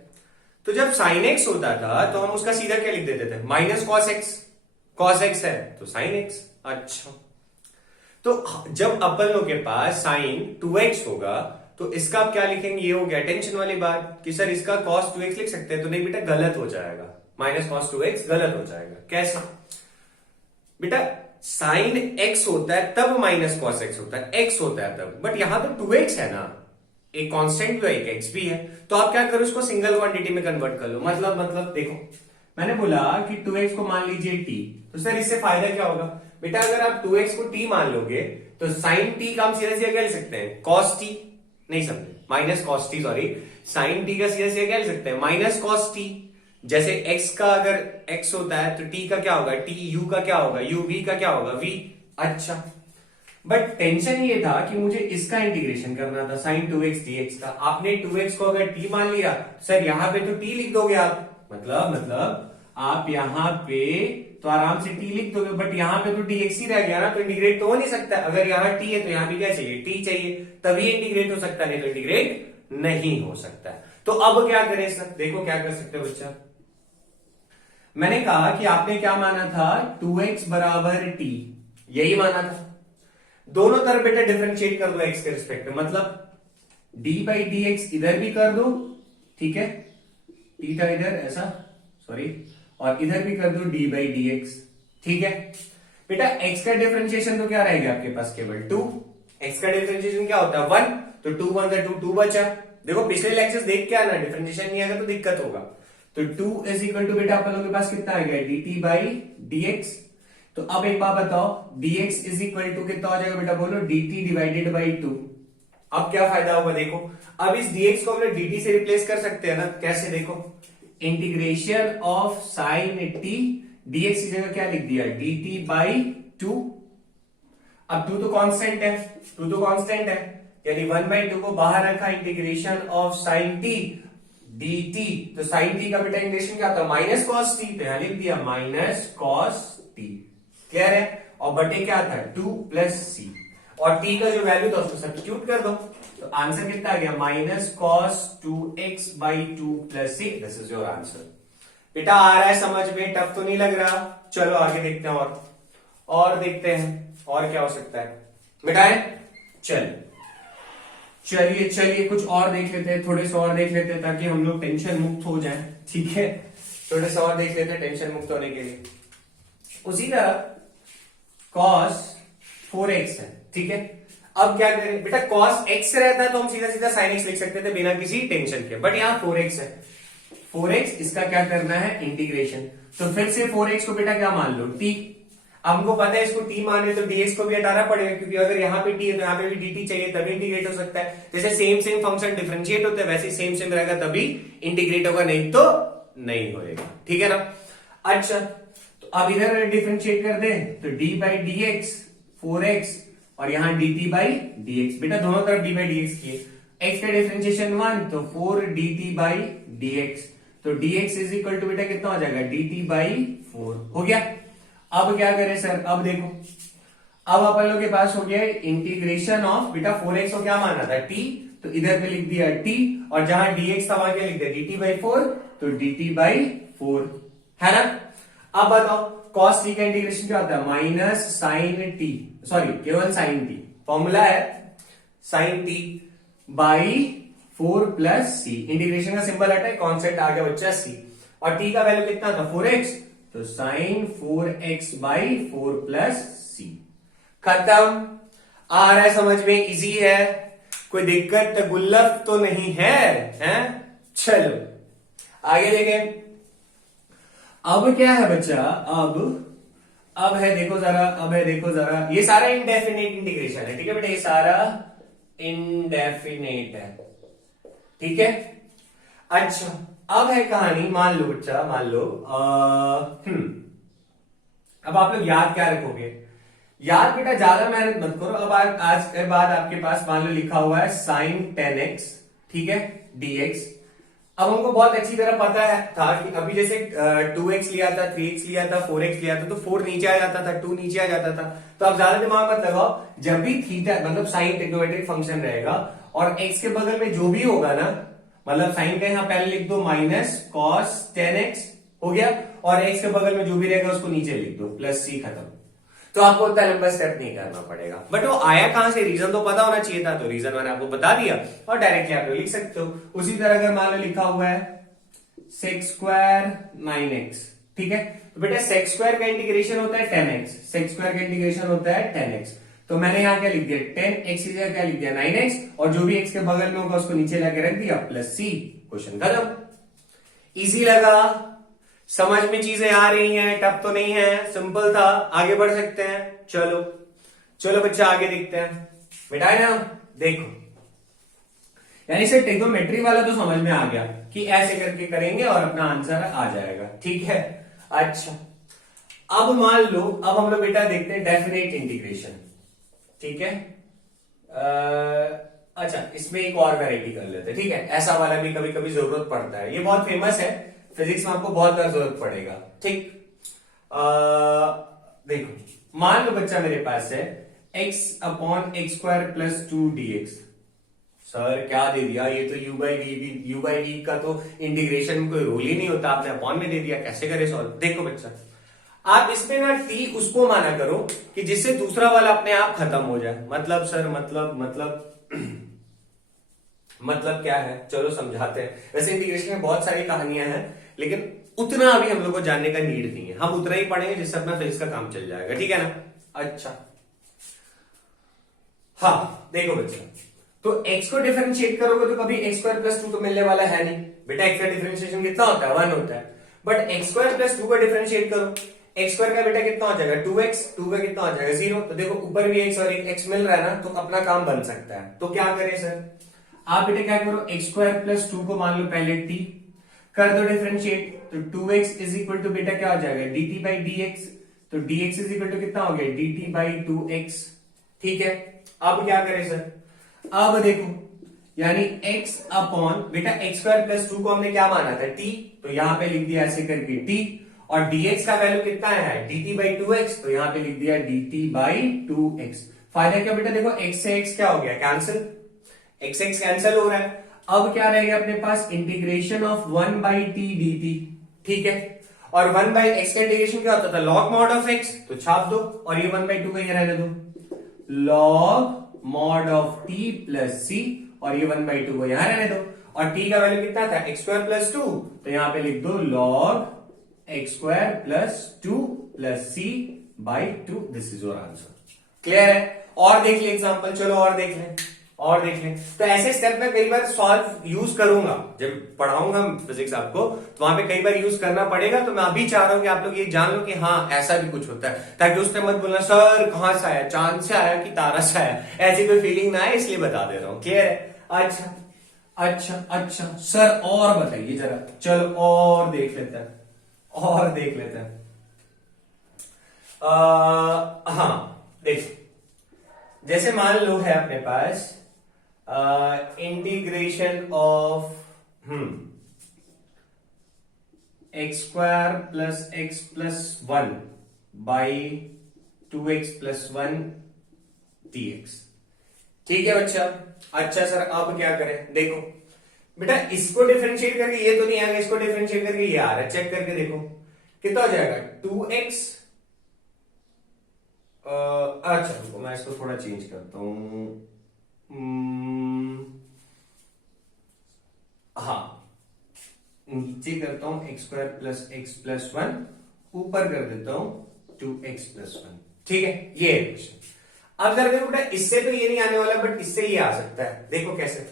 तो जब साइन x होता था तो हम उसका सीधा क्या लिख देते थे, minus cos x. Cos x है तो साइन एक्स। अच्छा, तो जब अपन लोग के पास साइन 2x होगा तो इसका आप क्या लिखेंगे, ये हो गया टेंशन वाली बात कि सर इसका कॉस 2x लिख सकते हैं, तो नहीं बेटा गलत हो जाएगा, माइनस कॉस 2x गलत हो जाएगा। कैसे बेटा, साइन x होता है तब माइनस कॉस x होता है, x होता है तब, बट यहां तो 2x है ना, एक कांस्टेंट भी है, एक एक्स भी है, तो आप क्या करो, इसको सिंगल क्वांटिटी में कन्वर्ट कर लो। मतलब देखो, मैंने बोला कि 2x को मान लीजिए t, तो सर इससे फायदा क्या होगा बेटा, अगर आप 2x को t मान लोगे तो sin t का हम सीधा सीधा क्या लिख सकते हैं, cos t, नहीं समझे, minus cos t, sorry, sin t का सीधा सीधा क्या लिख सकते हैं, माइनस cos t। जैसे x का अगर x होता है तो t का क्या होगा, t, u का क्या होगा, u, v का क्या होगा, v। अच्छा, बट टेंशन ये था कि मुझे इसका इंटीग्रेशन करना था, sin 2x dx का। आपने 2x को अगर t मान लिया, सर यहाँ पे तो t लिख दोगे आप, मतलब आप यहाँ पे तो आराम से t लिख दोगे, बट यहाँ पे तो dx ही रह गया ना, तो इंटीग्रेट तो हो नहीं सकता। अगर यहाँ t है तो यहाँ भी क्या चाहिए, t चाहिए, तभी इंटीग्रेट हो सकता है, नहीं तो इंटीग्रेट नहीं हो सकता। तो अब क्या करें सर, देखो क्या कर सकते हो बच्चा, मैंने कहा कि आपने क्या माना था, 2x बराबर t, यही माना था। दोनों तरफ बेटा डिफरेंशिएट कर दो x के रिस्पेक्ट में, मतलब d बाई डी एक्स इधर भी कर दो, ठीक है, t था इधर ऐसा, सॉरी, और इधर भी कर दो d बाई डी एक्स, ठीक है बेटा। x का डिफरेंशिएशन तो क्या रहेगा आपके पास, केवल 2। x का डिफरेंशिएशन क्या होता है, 1, तो 2 1 2, 2 बचा। देखो पिछले लेक्चर्स देख के आना, डिफरेंशिएशन नहीं आएगा तो दिक्कत होगा। तो 2 इज इक्वल टू बेटा आप लोगों के पास कितना आ गया, dt बाई dx। तो अब एक बात बताओ, dx इज इक्वल टू कितना हो जाएगा बेटा, बोलो, dt डिवाइडेड बाई 2। अब क्या फायदा होगा, देखो अब इस dx को हमने dt से रिप्लेस कर सकते हैं ना, कैसे, देखो, integration of sine t, dx की जगह क्या लिख दिया, dt बाई 2। अब 2 तो कांस्टेंट है, 2 तो कांस्टेंट है, यानी 1/2 को बाहर रखा, integration of sine t dt, तो साइन t का बेटा इंटीग्रेशन क्या होता है, माइनस कॉस t, तो यहां लिख दिया माइनस कॉस t, क्लियर है। और बटे क्या था, 2 प्लस सी, और t का जो वैल्यू था उसको सब्स्टिट्यूट कर दो, तो आंसर कितना आ गया, minus cos 2x by 2 plus c, this is your answer. बेटा आ रहा है समझ में, टफ तो नहीं लग रहा। चलो आगे देखते हैं, और देखते हैं और क्या हो सकता है बेटा है। चलिए कुछ और देख लेते हैं, थोड़े से और देख लेते हैं, ताकि हम लोग टेंशन मुक्त हो जाएं, ठीक है। थोड़े से और देख लेते हैं टेंशन मुक्त होने के लिए। उसी तरह cos 4x है, ठीक है। अब क्या करें बेटा, cos x रहता है तो हम सीधा सीधा sin x लिख सकते थे बिना किसी टेंशन के, बट यहाँ 4x है, 4x इसका क्या करना है, इंटीग्रेशन। तो फिर से 4x को बेटा क्या मान लो, t। अब हमको पता है इसको t माने तो dx को भी हटाना पड़ेगा, क्योंकि अगर यहाँ पे t है तो यहाँ पे भी dt चाहिए, तभी इंटीग्रेट हो सकता है। जैसे सेम फंक्शन डिफरेंशिएट होते हैं, वैसे सेम रहेगा तभी इंटीग्रेट होगा, नहीं तो नहीं होएगा, ठीक है ना। अच्छा, तो अब इधर डिफरेंशिएट कर दे, तो d by d x 4x, और यहां dt बाई dx, बेटा दोनों तरफ d बाई dx किए, x का डिफरेंशिएशन 1, तो 4 dt बाई dx, तो dx इज इक्वल टू बेटा कितना हो जाएगा, dt बाई 4 हो गया। अब क्या करें सर, अब देखो, अब अपन लोग के पास हो गया इंटीग्रेशन ऑफ, बेटा 4x को क्या माना था, t, तो इधर पे लिख दिया t, और जहां dx था वहां क्या लिख दिया, dt बाई 4, तो dt बाई 4 है ना। अब बताओ cos t का इंटीग्रेशन क्या होता है, माइनस साइन t, सॉरी केवल साइन t, फॉर्मूला है sine t by 4 plus c, integration का सिंबल हटा है, कॉन्सेप्ट आ गया बच्चा c, और t का वैल्यू कितना था 4x, तो साइन 4x बाई 4 प्लस सी, खत्म। आ रहा है समझ में, इजी है, कोई दिक्कत गुल्लफ तो नहीं है, हैं? चलो आगे देखें। अब क्या है बच्चा, अब है देखो जरा, ये सारा इंडेफिनेट इंटीग्रेशन है, ठीक है बेटा, ये सारा इंडेफिनेट है, ठीक है। अच्छा, अब है कहानी, मान लो बच्चा, मान लो अब आप लोग याद क्या रखोगे, याद बेटा ज्यादा मेहनत मत करो। अब आज के बाद आपके पास मान लो लिखा हुआ है साइन 10x, ठीक है, dx। अब हमको बहुत अच्छी तरह पता है था कि अभी जैसे 2x लिया था, 3x लिया था, 4x लिया था, तो 4 नीचे आ जाता था, 2 नीचे आ जाता था। तो आप ज्यादा दिमाग मत लगाओ, जब भी थीटा मतलब साइन ट्रिग्नोमेट्रिक फंक्शन रहेगा और x के बगल में जो भी होगा ना, मतलब साइन का यहां पहले लिख दो माइनस कॉस 10x हो गया, और x के बगल में जो भी रहेगा उसको नीचे लिख दो प्लस c, खत्म। तो आपको उतना लंबा स्टेप नहीं करना पड़ेगा, बट वो आया कहां से, रीजन तो पता होना चाहिए था, तो रीजन मैंने आपको बता दिया और डायरेक्टली आप लोग लिख सकते हो। उसी तरह अगर मान लो लिखा हुआ है सेक्स स्क्वायर 9x, ठीक है, तो बेटा सेक्स स्क्वायर का इंटीग्रेशन होता है 10x, सेक्स स्क्वायर का इंटीग्रेशन होता है 10x, तो मैंने यहाँ क्या लिख दिया 10x की जगह क्या लिख दिया 9x, और जो भी x के बगल में होगा उसको नीचे लाके रख दिया प्लस c। क्वेश्चन खत्म। इजी लगा, समझ में चीजें आ रही हैं, टफ तो नहीं है, सिंपल था, आगे बढ़ सकते हैं। चलो चलो बच्चा आगे देखते हैं। बेटा है ना, देखो यानी से ट्रिग्नोमेट्री वाला तो समझ में आ गया कि ऐसे करके करेंगे और अपना आंसर आ जाएगा, ठीक है। अच्छा अब मान लो, अब हम लोग बेटा देखते हैं डेफिनेट इंटीग्रेशन, ठीक है। अच्छा इसमें एक और वैरायटी कर लेते हैं, ठीक है। ऐसा वाला भी कभी कभी जरूरत पड़ता है, ये बहुत फेमस है, फिजिक्स में आपको बहुत बार जरूरत पड़ेगा, ठीक। देखो मान लो बच्चा मेरे पास है x upon x square plus 2 dx। Sir क्या दे दिया, ये तो u बाई डी का तो इंटीग्रेशन में कोई रोल ही नहीं होता, आपने अपॉन में दे दिया, कैसे करे सॉल्व। देखो बच्चा आप इसमें ना t उसको माना करो कि जिससे दूसरा वाला अपने आप खत्म हो जाए। मतलब सर मतलब क्या है, चलो समझाते हैं। वैसे इंटीग्रेशन में बहुत सारी कहानियां हैं, लेकिन उतना अभी हम लोग को जानने का नीड नहीं है, हम उतना ही पढ़ेंगे जिससे अपना फिजिक्स का काम चल जाएगा, ठीक है ना। अच्छा हाँ देखो बच्चा, तो x को डिफरेंशिएट करोगे तो कभी x स्क्वायर प्लस 2 तो मिलने वाला है नहीं बेटा, x का डिफरेंशिएशन कितना होता है 1 होता है। बट x स्क्वायर प्लस 2 का डिफरेंशिएट करो, x स्क्वायर का बेटा कितना हो जाएगा 2x, 2 का कितना हो जाएगा 0। तो देखो ऊपर भी x और एक x मिल रहा है ना, तो अपना काम बन सकता है। तो क्या करें सर, आप बेटा क्या करो, x स्क्वायर प्लस 2 को मान लो पहले t कर दो डिफरेंशिएट, तो 2x इज इक्वल टू बेटा क्या हो जाएगा dt बाई dx। तो dx इज इक्वल टू कितना हो गया dt बाई 2x, ठीक है। अब क्या करें सर, अब देखो यानी x अपॉन बेटा एक्स स्क्वायर प्लस 2 को हमने क्या माना था t, तो यहां पे लिख दिया ऐसे करके t, और dx का वैल्यू कितना है dt बाई 2x, तो यहां पे लिख दिया dt बाई 2x। फायदा क्या बेटा, देखो x से x क्या हो गया कैंसिल, x x कैंसिल हो रहा है। अब क्या रहेगा अपने पास integration of 1 by t dt, ठीक है। और 1 बाई एक्स का इंटीग्रेशन क्या होता था लॉग मॉड ऑफ x, तो छाप दो, और ये 1 बाई 2 का ये रहने दो log mod of t plus c, और ये 1 बाई 2 को यहां रहने दो। और t का वैल्यू कितना था एक्स स्क्वायर प्लस 2, तो यहां पे लिख दो log x square plus 2 plus c by 2। This is your answer. Clear है। और देख ले एग्जांपल, चलो और देख लें, और देख लें। तो ऐसे स्टेप में कई बार सॉल्व यूज करूंगा, जब पढ़ाऊंगा फिजिक्स आपको, तो वहां पे कई बार यूज करना पड़ेगा। तो मैं अभी चाह रहा हूं कि आप लोग ये जान लो कि हाँ ऐसा भी कुछ होता है, ताकि उस टाइम मत बोलना सर कहां से आया, चांद से आया कि तारा से आया, ऐसी कोई फीलिंग ना आए, इसलिए बता दे रहा हूं। क्लियर है। अच्छा सर और बताइए जरा, चलो और देख लेते हैं, और देख लेते हैं। हाँ देखो, जैसे मान लो है अपने पास integration of x square plus x plus 1 by 2x plus 1 dx, ठीक है बच्चा। अच्छा सर अब क्या करें, देखो बेटा इसको डिफरेंशिएट करके ये तो नहीं आएगा, इसको डिफरेंशिएट करके ये आ रहा है, चेक करके देखो कितना हो जाएगा 2x। अच्छा रुको मैं इसको थोड़ा चेंज करता हूं, हाँ नीचे करता हूं x square plus x plus 1, ऊपर कर देता हूं 2x प्लस 1, ठीक है। ये है क्वेश्चन। अब जरा देखो बेटा इससे तो ये नहीं आने वाला, बट इससे ये आ सकता है। देखो कैसे,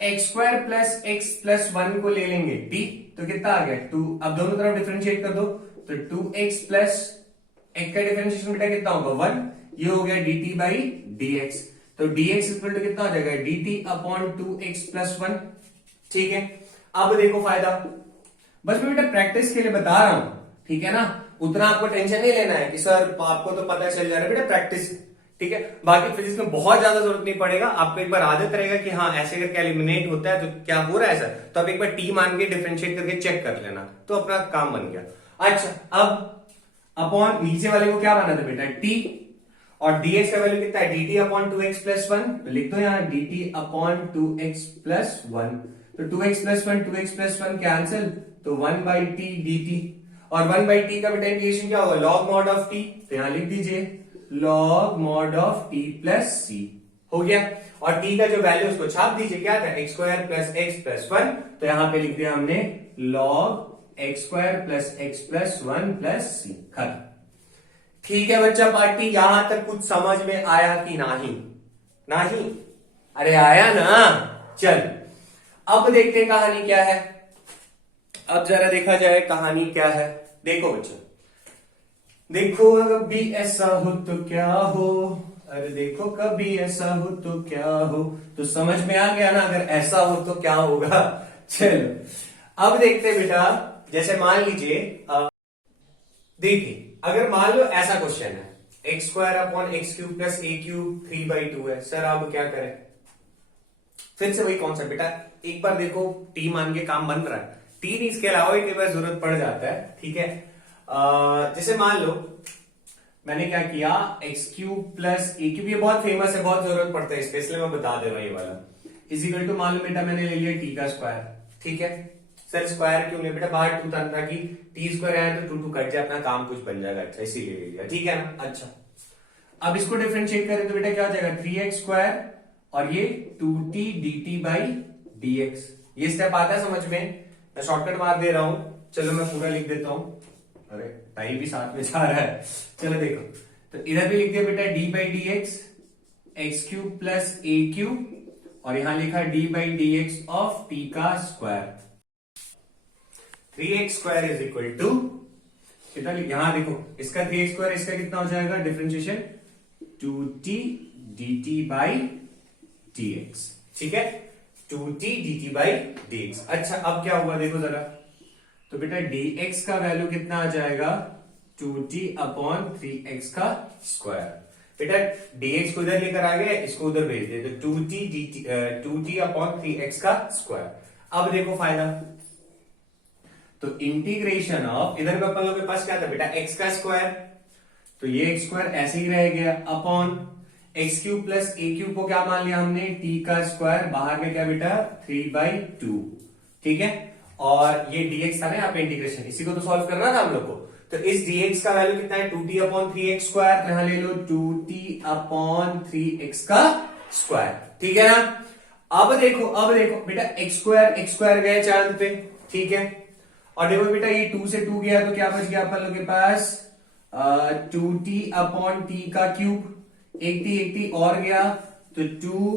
x square plus x plus 1 को ले लेंगे t, तो कितना आ गया 2। अब दोनों तरफ डिफरेंशिएट कर दो, तो 2x प्लस x का डिफरेंशिएशन बेटा कितना होगा 1, ये हो गया dt बाई dx। तो dx इक्वल टू कितना हो जाएगा dt अपॉन 2x प्लस 1, ठीक है। अब देखो फायदा, बस मैं बेटा प्रैक्टिस के लिए बता रहा हूं, ठीक है ना। उतना आपको टेंशन नहीं लेना है कि सर आपको तो पता चल जा रहा है, बेटा प्रैक्टिस, ठीक है। बाकी फिजिक्स में बहुत ज्यादा जरूरत नहीं पड़ेगा, आपको एक बार आदत रहेगा कि हाँ ऐसे करके एलिमिनेट होता है, तो क्या हो रहा है सर, तो आप एक बार t मान के डिफरेंशिएट करके चेक कर लेना, तो अपना काम बन गया। अच्छा अब अपॉन नीचे वाले को क्या माना था बेटा t, और dx का वैल्यू कितना है dt अपॉन 2x प्लस 1, तो लिख दो यहाँ dt अपॉन 2x प्लस 1। तो 2x plus 1 2x plus 1 cancel, तो 1 बाई टी dt, और 1 बाई टी का बेटा इंटीग्रेशन क्या होगा लॉग मॉड ऑफ t, तो यहां लिख दीजिए log mod of t plus c, हो गया। और t का जो वैल्यू उसको छाप दीजिए, क्या था x square plus x plus 1, तो यहां पे लिख दिया हमने log x square plus x plus 1 plus c, खत्म। ठीक है बच्चा पार्टी, यहां तक कुछ समझ में आया कि नहीं? नहीं? अरे आया ना। चल अब देखते हैं कहानी क्या है। अब जरा देखा जाए कहानी क्या है। देखो बच्चा, देखो कभी ऐसा हो तो क्या हो, अरे देखो कभी ऐसा हो तो क्या हो। तो समझ में आ गया ना, अगर ऐसा हो तो क्या होगा। चलो अब देखते हैं बेटा, जैसे मान लीजिए देखिए, अगर मान लो ऐसा क्वेश्चन है, x square upon x cube plus a cube 3/2 है। सर अब क्या करें? फिर से वही कॉन्सेप्ट बेटा, एक बार देखो टी मान के काम बन रहा है, टी नहीं इसके अलावा भी कई बार जरूरत पड़ जाता है। ठीक है, जैसे मान लो मैंने क्या किया, x cube plus a cube, ये बहुत फेमस है, बहुत जरूरत पड़ता है इस पे, इसलिए मैं बता दे रहा हूं ये वाला, इजिकल टू मान लो बेटा मैंने ले लिया टी का स्क्वायर। ठीक है सर, स्क्वायर क्यों ले बेटा, बाहर टू था कि टी स्क्वायर आया तो टू कट जाए, अपना काम कुछ बन जाएगा। अच्छा इसीलिए ले लिया, ठीक है ना। अच्छा अब इसको डिफरेंशिएट करें तो बेटा क्या हो जाएगा, 3x स्क्वायर और ये 2t dt बाई dx। ये स्टेप आता है समझ में, मैं शॉर्टकट मार दे रहा हूं। चलो मैं पूरा लिख देता हूं, अरे टाइम भी साथ में जा रहा है। चलो देखो, तो इधर भी लिख दिया बेटा d by d x, x cube plus a cube, और यहां लिखा d by d x of t का square. 3x square is equal to कितना, यहां देखो इसका 3x स्क्वायर, इसका कितना हो जाएगा differentiation, 2t dt by dx। ठीक है, 2t dt बाई dx। अच्छा अब क्या हुआ देखो जरा, तो बेटा dx का वैल्यू कितना आ जाएगा, 2t अपॉन 3x का स्क्वायर। बेटा dx को इधर लेकर आ गए, इसको उधर भेज दे, तो 2t अपॉन 3x का स्क्वायर। अब देखो फायदा, तो इंटीग्रेशन ऑफ, इधर पे अपन लोग के पास क्या था बेटा, x का स्क्वायर, तो ये x स्क्वायर ऐसे ही रह गया, upon x cube plus a cube को क्या मान लिया हमने, t का स्क्वायर, बाहर का क्या बेटा 3/2। ठीक है, और ये dx था ना यहाँ पे इंटीग्रेशन, इसी को तो सॉल्व करना था हम लोग को। तो इस dx का वैल्यू कितना है, 2t अपॉन 3x स्क्वायर, यहां ले लो 2t अपॉन 3x का स्क्वायर। ठीक है ना। अब देखो बेटा x स्क्वायर गए चांद पे। ठीक है, और देखो बेटा ये 2 से 2 गया तो क्या बच गया अपन लोग के पास, 2t अपॉन t का क्यूब, एक टी और गया, तो 2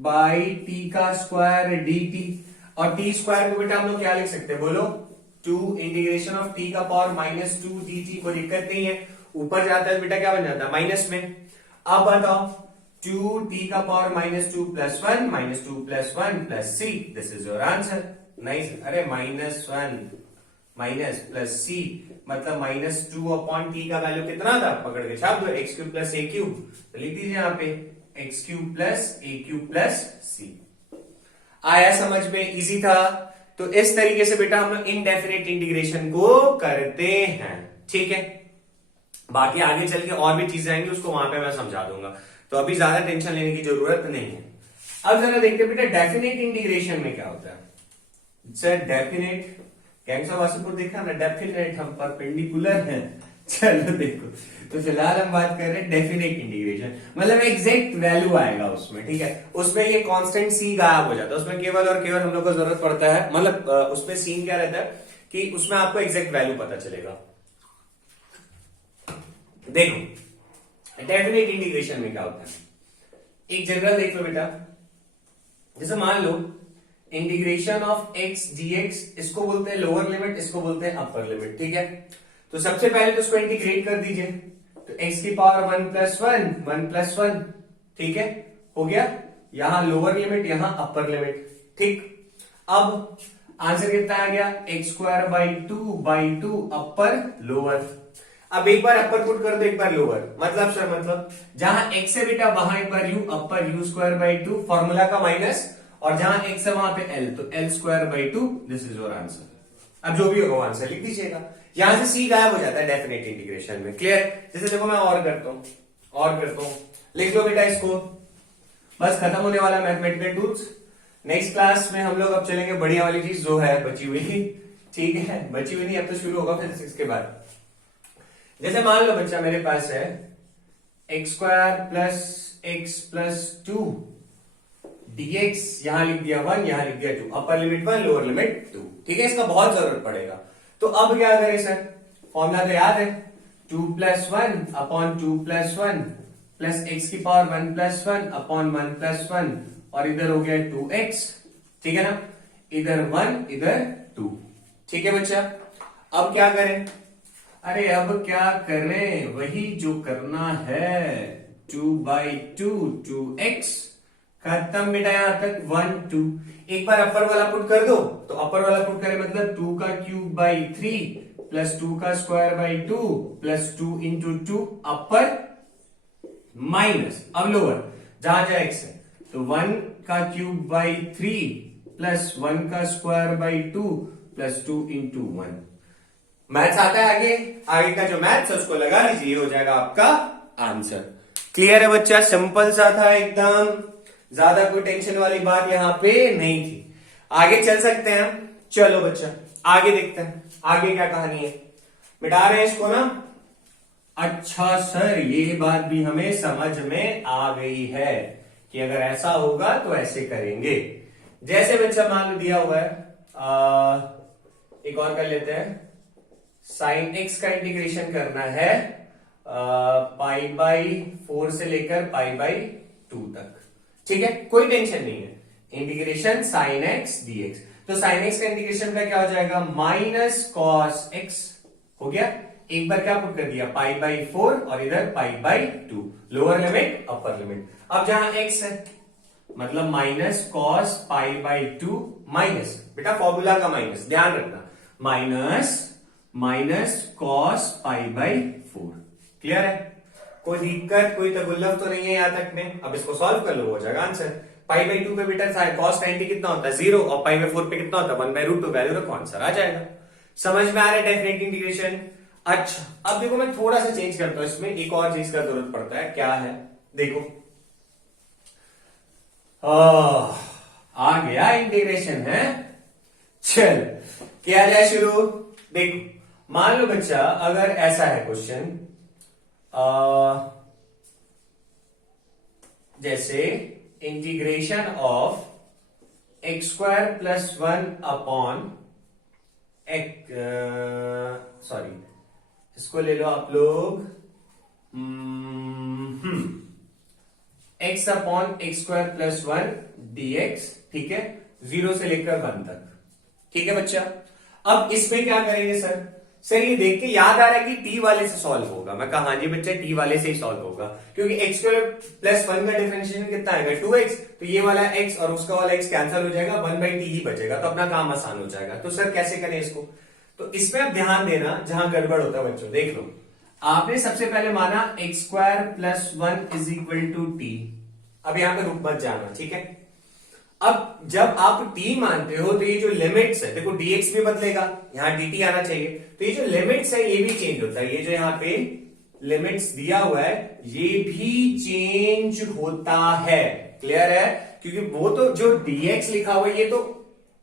बाई टी का स्क्वायर dt, और टी स्क्वायर को बेटा हम लोग क्या लिख सकते हैं बोलो, 2 इंटीग्रेशन ऑफ टी का पावर -2 dt। कोई दिक्कत नहीं है, ऊपर जाता है बेटा क्या बन जाता है माइनस में। अब बताओ 2t का power -2 plus 1 -2 plus 1 plus c, this is your answer. नहीं अरे -1 माइनस प्लस सी, मतलब -2 अपॉन टी का वैल्यू कितना था, पकड़ के छाप दो, x cube plus a cube, तो लिख दीजिए यहाँ पे x cube plus a cube plus सी। आया समझ में, इजी था। तो इस तरीके से बेटा हम लोग इनडेफिनेट इंटीग्रेशन को करते हैं। ठीक है, बाकी आगे चल के और भी चीजें आएंगी, उसको वहां पे मैं समझा दूंगा, तो अभी ज्यादा टेंशन लेने की जरूरत नहीं है। अब जरा देखते हैं बेटा डेफिनेट इंटीग्रेशन में क्या होता है। Sir definite gangs of Wasseypur देखा ना, डेफिनेट हम परपेंडिकुलर हैं। चलो देखो, तो फिलहाल हम बात कर रहे हैं डेफिनेट इंटीग्रेशन, मतलब एग्जैक्ट वैल्यू आएगा उसमें। ठीक है, उसमें ये कांस्टेंट सी गायब हो जाता है, उसमें केवल और केवल हम लोग को जरूरत पड़ता है, मतलब उसमें सीन क्या रहता है कि उसमें आपको एग्जैक्ट वैल्यू पता चलेगा। देखो डेफिनेट इंटीग्रेशन में क्या होता है, एक जनरल देख लो बेटा, जैसे मान लो इंटीग्रेशन ऑफ x dx, इसको बोलते हैं लोअर लिमिट, इसको बोलते हैं अपर लिमिट। ठीक है, तो सबसे पहले तो इसको इंटीग्रेट कर दीजिए, तो x की पावर 1 प्लस 1, ठीक है हो गया, यहां लोअर लिमिट यहां अपर लिमिट। ठीक, अब आंसर कितना आ गया, x square by two upper lower. अब एक बार अपर पुट कर दो, एक बार लोअर, मतलब सर मतलब जहां x है बेटा वहां एक बार u, upper u square by two, formula का माइनस, और जहां x है वहां पे l, तो l square by two, this is your answer. अब जो भी होगा आंसर लिख दीजिएगा, यहां से c गायब हो जाता है डेफिनेट इंटीग्रेशन में। क्लियर, जैसे देखो मैं और करता हूं, लिख लो बेटा इसको, बस खत्म होने वाला मैथमेटिकल टूल्स। नेक्स्ट क्लास में हम लोग अब चलेंगे बढ़िया वाली चीज जो है बची हुई। ठीक है, बची हुई नहीं, अब तो शुरू होगा फिजिक्स के बाद। जैसे मान लो बच्चा मेरे पास है x square plus x plus 2 dx, यहां लिख दिया 1, यहां लिख दिया 2, अपर लिमिट 1 लोअर लिमिट 2। ठीक है, इसका बहुत जरूरत पड़ेगा। तो अब क्या करें सर, फॉर्मूला तो याद है, 2+1 अपॉन 2+1 प्लस एक्स की पावर 1+1 अपॉन 1+1 और इधर हो गया 2x, ठीक है ना, इधर 1 इधर 2, ठीक है बच्चा। अब क्या करें, अरे अब क्या करें, वही जो करना है, 2/2 2x, खत्म बेटा यहां तक 1 2। एक बार अपर वाला पुट कर दो, तो अपर वाला पुट करें मतलब 2^3 प्लस 2^2 प्लस 2 इंटू 2 अपर माइनस, अब लोअर जहां जहां x है, तो 1^3 प्लस 1^2 प्लस 2 इंटू 1। मैथ्स आता है आगे, आगे का जो मैथ्स है उसको लगा लीजिए, हो जाएगा आपका आंसर। क्लियर है बच्चा, सिंपल सा था एकदम, ज्यादा कोई टेंशन वाली बात यहां पे नहीं थी। आगे चल सकते हैं हम, चलो बच्चा आगे देखते हैं आगे क्या कहानी है। मिटा रहे हैं इसको ना, अच्छा सर ये बात भी हमें समझ में आ गई है कि अगर ऐसा होगा तो ऐसे करेंगे। जैसे बच्चा मान लो दिया हुआ है, एक और कर लेते हैं, साइन एक्स का इंटीग्रेशन करना है π/4 से लेकर π/2 तक, ठीक है, कोई टेंशन नहीं है, इंटीग्रेशन साइन एक्स dx। तो साइन एक्स का इंटीग्रेशन का क्या हो जाएगा, माइनस कॉस एक्स हो गया, एक बार क्या पुट कर दिया π/4 और इधर π/2, लोअर लिमिट अपर लिमिट। अब जहां x है मतलब माइनस कॉस π/2 माइनस, बेटा फॉर्मूला का माइनस ध्यान रखना, माइनस कॉस π/4। क्लियर है, कोई दिक्कत कोई तगुल्लफ तो नहीं है यहां तक में। अब इसको सॉल्व कर लो, हो जाएगा आंसर। π/2 पे बेटा कॉस 90 कितना होता है 0 और π/4 पे कितना होता है 1/√2, वैल्यू रखो आंसर आ जाएगा। समझ में आ रहा है डेफिनेट इंटीग्रेशन। अच्छा अब देखो मैं थोड़ा सा चेंज करता हूं, इसमें एक और चीज का जरूरत पड़ता है, क्या है देखो, आ गया इंटीग्रेशन है, चल किया जाए शुरू। देखो मान लो बच्चा अगर ऐसा है क्वेश्चन, जैसे integration of x² plus 1 upon sorry इसको ले लो आप लोग, x upon x² plus 1 dx, ठीक है, 0 से लेकर 1 तक, ठीक है बच्चा। अब इसमें क्या करेंगे सर ये देख के याद आ रहा है कि t वाले से सॉल्व होगा। मैं कहा हाँ जी बच्चा t वाले से ही सॉल्व होगा, क्योंकि x² प्लस 1 का डिफरेंशिएशन कितना आएगा 2x, तो ये वाला x और उसका वाला x कैंसिल हो जाएगा, 1/t ही बचेगा, तो अपना काम आसान हो जाएगा। तो सर कैसे करें इसको, तो इसमें आप ध्यान देना जहां गड़बड़ होता है बच्चों, देख लो आपने सबसे पहले माना x² plus 1 is equal to t, अब यहां पे रुक मत जाना, ठीक है। अब जब आप t मानते हो तो ये जो लिमिट्स है, देखो dx भी बदलेगा, यहां dt आना चाहिए, तो ये जो लिमिट्स है ये भी चेंज होता है, ये जो यहाँ पे लिमिट्स दिया हुआ है ये भी चेंज होता है। क्लियर है, क्योंकि वो तो जो dx लिखा हुआ है ये तो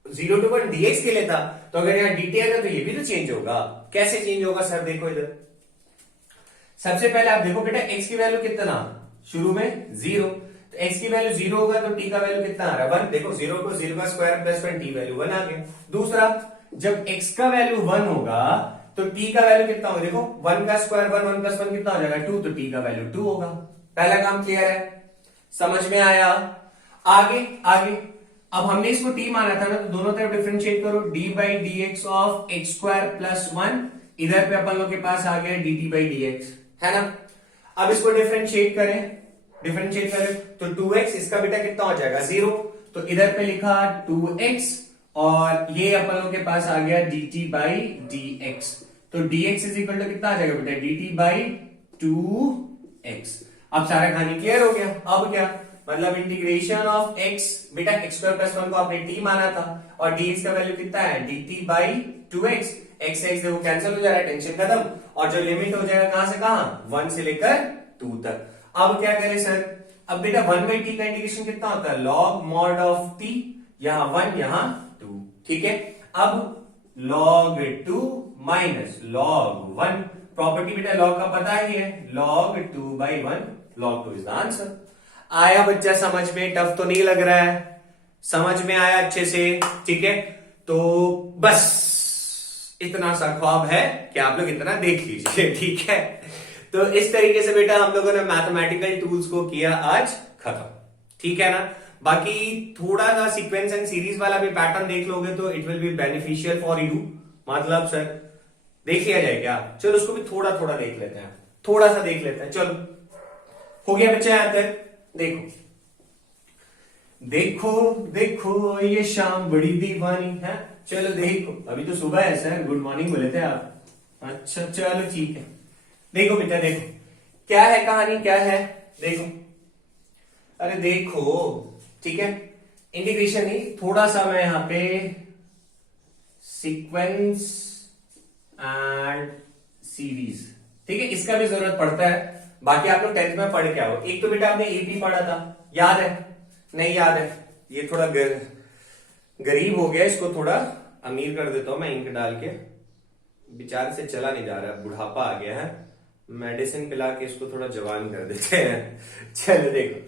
0 to 1 dx के लिए था, तो अगर यहाँ dt आएगा तो ये भी तो चेंज होगा। कैसे चेंज होगा सर, देखो इधर सबसे पहले आप देखो बेटा x की वैल्यू कितना शुरू में 0, तो x की वैल्यू 0 होगा तो t का वैल्यू कितना आ रहा है 1, देखो 0 को 0 का स्क्वायर प्लस 1 t वैल्यू 1 आ गया। दूसरा जब x का वैल्यू 1 होगा तो t का वैल्यू कितना होगा, देखो 1 का स्क्वायर 1 प्लस 1 कितना हो जाएगा 2, तो t का वैल्यू 2 होगा। पहला काम क्लियर है, समझ में आया। आगे अब हमने इसको t माना था ना, तो दोनों तरफ डिफरेंशिएट करो, d/dx ऑफ x² प्लस 1, इधर पे अपन लोग के पास आ गया dt/dx, है ना। अब इसको डिफरेंशिएट करें तो 2x, इसका बेटा कितना हो जाएगा 0, तो इधर पे लिखा 2x और ये अपन लोग के पास आ गया dt/dx, तो dx इज इक्वल टू कितना आ जाएगा बेटा dt/2x। अब सारा कहानी क्लियर हो गया। अब क्या मतलब इंटीग्रेशन ऑफ x, बेटा x² प्लस 1 को आपने t माना था और dx का वैल्यू कितना है dt/2x, x से x देखो कैंसिल हो जा रहा है, टेंशन खत्म, और जो लिमिट हो जाएगा कहां से कहां 1 से लेकर 2 तक। अब क्या करें सर, अब बेटा 1/t का इंटीग्रेशन कितना होता है log mod ऑफ t, यहां 1 यहां 2, ठीक है। अब log 2 माइनस log 1, प्रॉपर्टी बेटा log का पता ही है, log 2/1, log 2 is the answer. आया बच्चा समझ में, टफ तो नहीं लग रहा है, समझ में आया अच्छे से, ठीक है। तो बस इतना सा ख्वाब है कि आप लोग इतना देख लीजिए, ठीक है। तो इस तरीके से बेटा हम लोगों ने मैथमेटिकल टूल्स को किया आज खत्म, ठीक है ना। बाकी थोड़ा सा सीक्वेंस एंड सीरीज वाला भी पैटर्न देख लोगे तो it will be beneficial for you. मतलब सर देख लिया जाए क्या? चलो उसको भी थोड़ा थोड़ा देख लेते हैं, थोड़ा सा देख लेते हैं। चलो हो गया बच्चा यहां तक? देखो देखो देखो ये शाम बड़ी दीवानी है। चलो देखो, अभी तो सुबह है सर, गुड मॉर्निंग बोले थे आप। अच्छा चलो ठीक है। देखो बेटा देखो क्या है कहानी, क्या है देखो। अरे देखो ठीक है, इंटीग्रेशन नहीं, थोड़ा सा मैं यहां पे सीक्वेंस एंड सीरीज, ठीक है, इसका भी जरूरत पड़ता है। बाकी आप लोग 10th में पढ़ के आओ। एक तो बेटा आपने एपी पढ़ा था, याद है? नहीं याद है? ये थोड़ा गरीब हो गया, इसको थोड़ा अमीर कर देता हूं मैं इंक डाल के। बेचारे से चला नहीं जा रहा, बुढ़ापा आ गया है, मेडिसिन पिला के इसको थोड़ा जवान कर देते हैं। चलो देखो,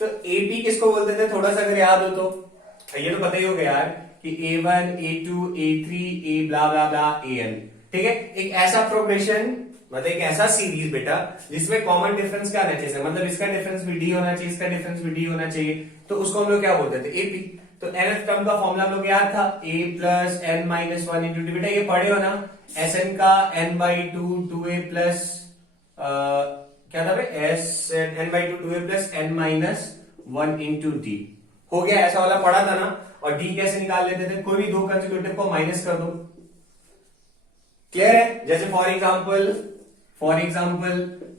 तो एपी किसको बोलते थे थोड़ा सा अगर याद हो तो? ये तो पता ही होगा यार कि A1 A2 A3 A blah blah blah AN, ठीक है। एक ऐसा प्रोग्रेशन, मतलब एक ऐसा सीरीज बेटा जिसमें कॉमन डिफरेंस क्या रहना चाहिए, मतलब इसका डिफरेंस भी डी होना चाहिए, इसका डिफरेंस भी डी होना चाहिए, तो उसको हम लोग क्या बोलते थे? एपी। तो nth टर्म का फॉर्मूला हम लोग याद था, a plus n minus one into d. बेटा ये पढ़े हो ना, Sn का n/2 2a प्लस क्या था भाई, n/2 2a plus n minus one into D. हो गया, ऐसा वाला पढ़ा था ना। और डी कैसे निकाल लेते थे? कोई भी दो कंसेक्यूटिव को माइनस कर दो, क्लियर है? जैसे फॉर एग्जाम्पल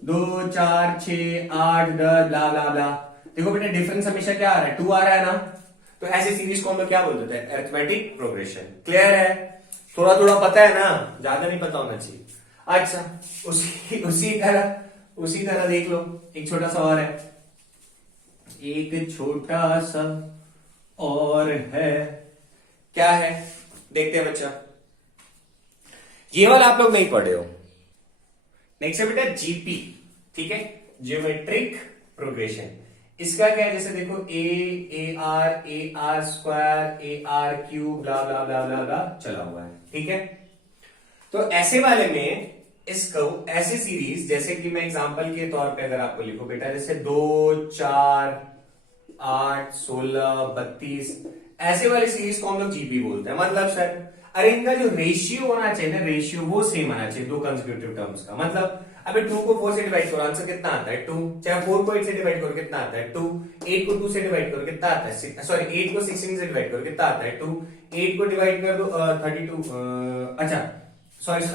2 4 6 8 10 ब्ला ब्ला ब्ला। देखो बेटा डिफरेंस हमेशा क्या आ रहा है? 2 आ रहा है ना। तो ऐसे सीरीज को हम लोग क्या बोलते थे? Arithmetic progression. क्लियर है? थोड़ा थोड़ा पता है ना, ज्यादा नहीं पता होना चाहिए। अच्छा उसी तरह देख लो, एक छोटा सा और है, एक छोटा सा और है, क्या है देखते हैं बच्चा। ये वाला आप लोग नहीं पढ़े हो। नेक्स्ट है बेटा जीपी, ठीक है, ज्योमेट्रिक प्रोग्रेशन। इसका क्या है? जैसे देखो a r square a r cube blah blah blah blah blah चला हुआ है, ठीक है। तो ऐसे वाले में इसको ऐसे सीरीज, जैसे कि मैं एग्जांपल के तौर पे अगर आपको लिखो बेटा, जैसे 2 4 8 16 32, ऐसे वाले सीरीज को हम लोग जीपी बोलते हैं। मतलब सर अरे इनका जो रेशियो होना चाहिए ना, रेशियो वो सेम आना चाहिए दो कंसेक्यूटिव टर्म्स का। मतलब अबे 2 को 4 से डिवाइड करो, आंसर कितना आता है? 2। चाहे 4 को 8 से डिवाइड करो, कितना आता है? 2। 8 को 2 से डिवाइड करो, कितना आता है? सॉरी 8 को 16 से डिवाइड करो, कितना आता है? 2। 8 को डिवाइड कर दो 32, अच्छा सॉरी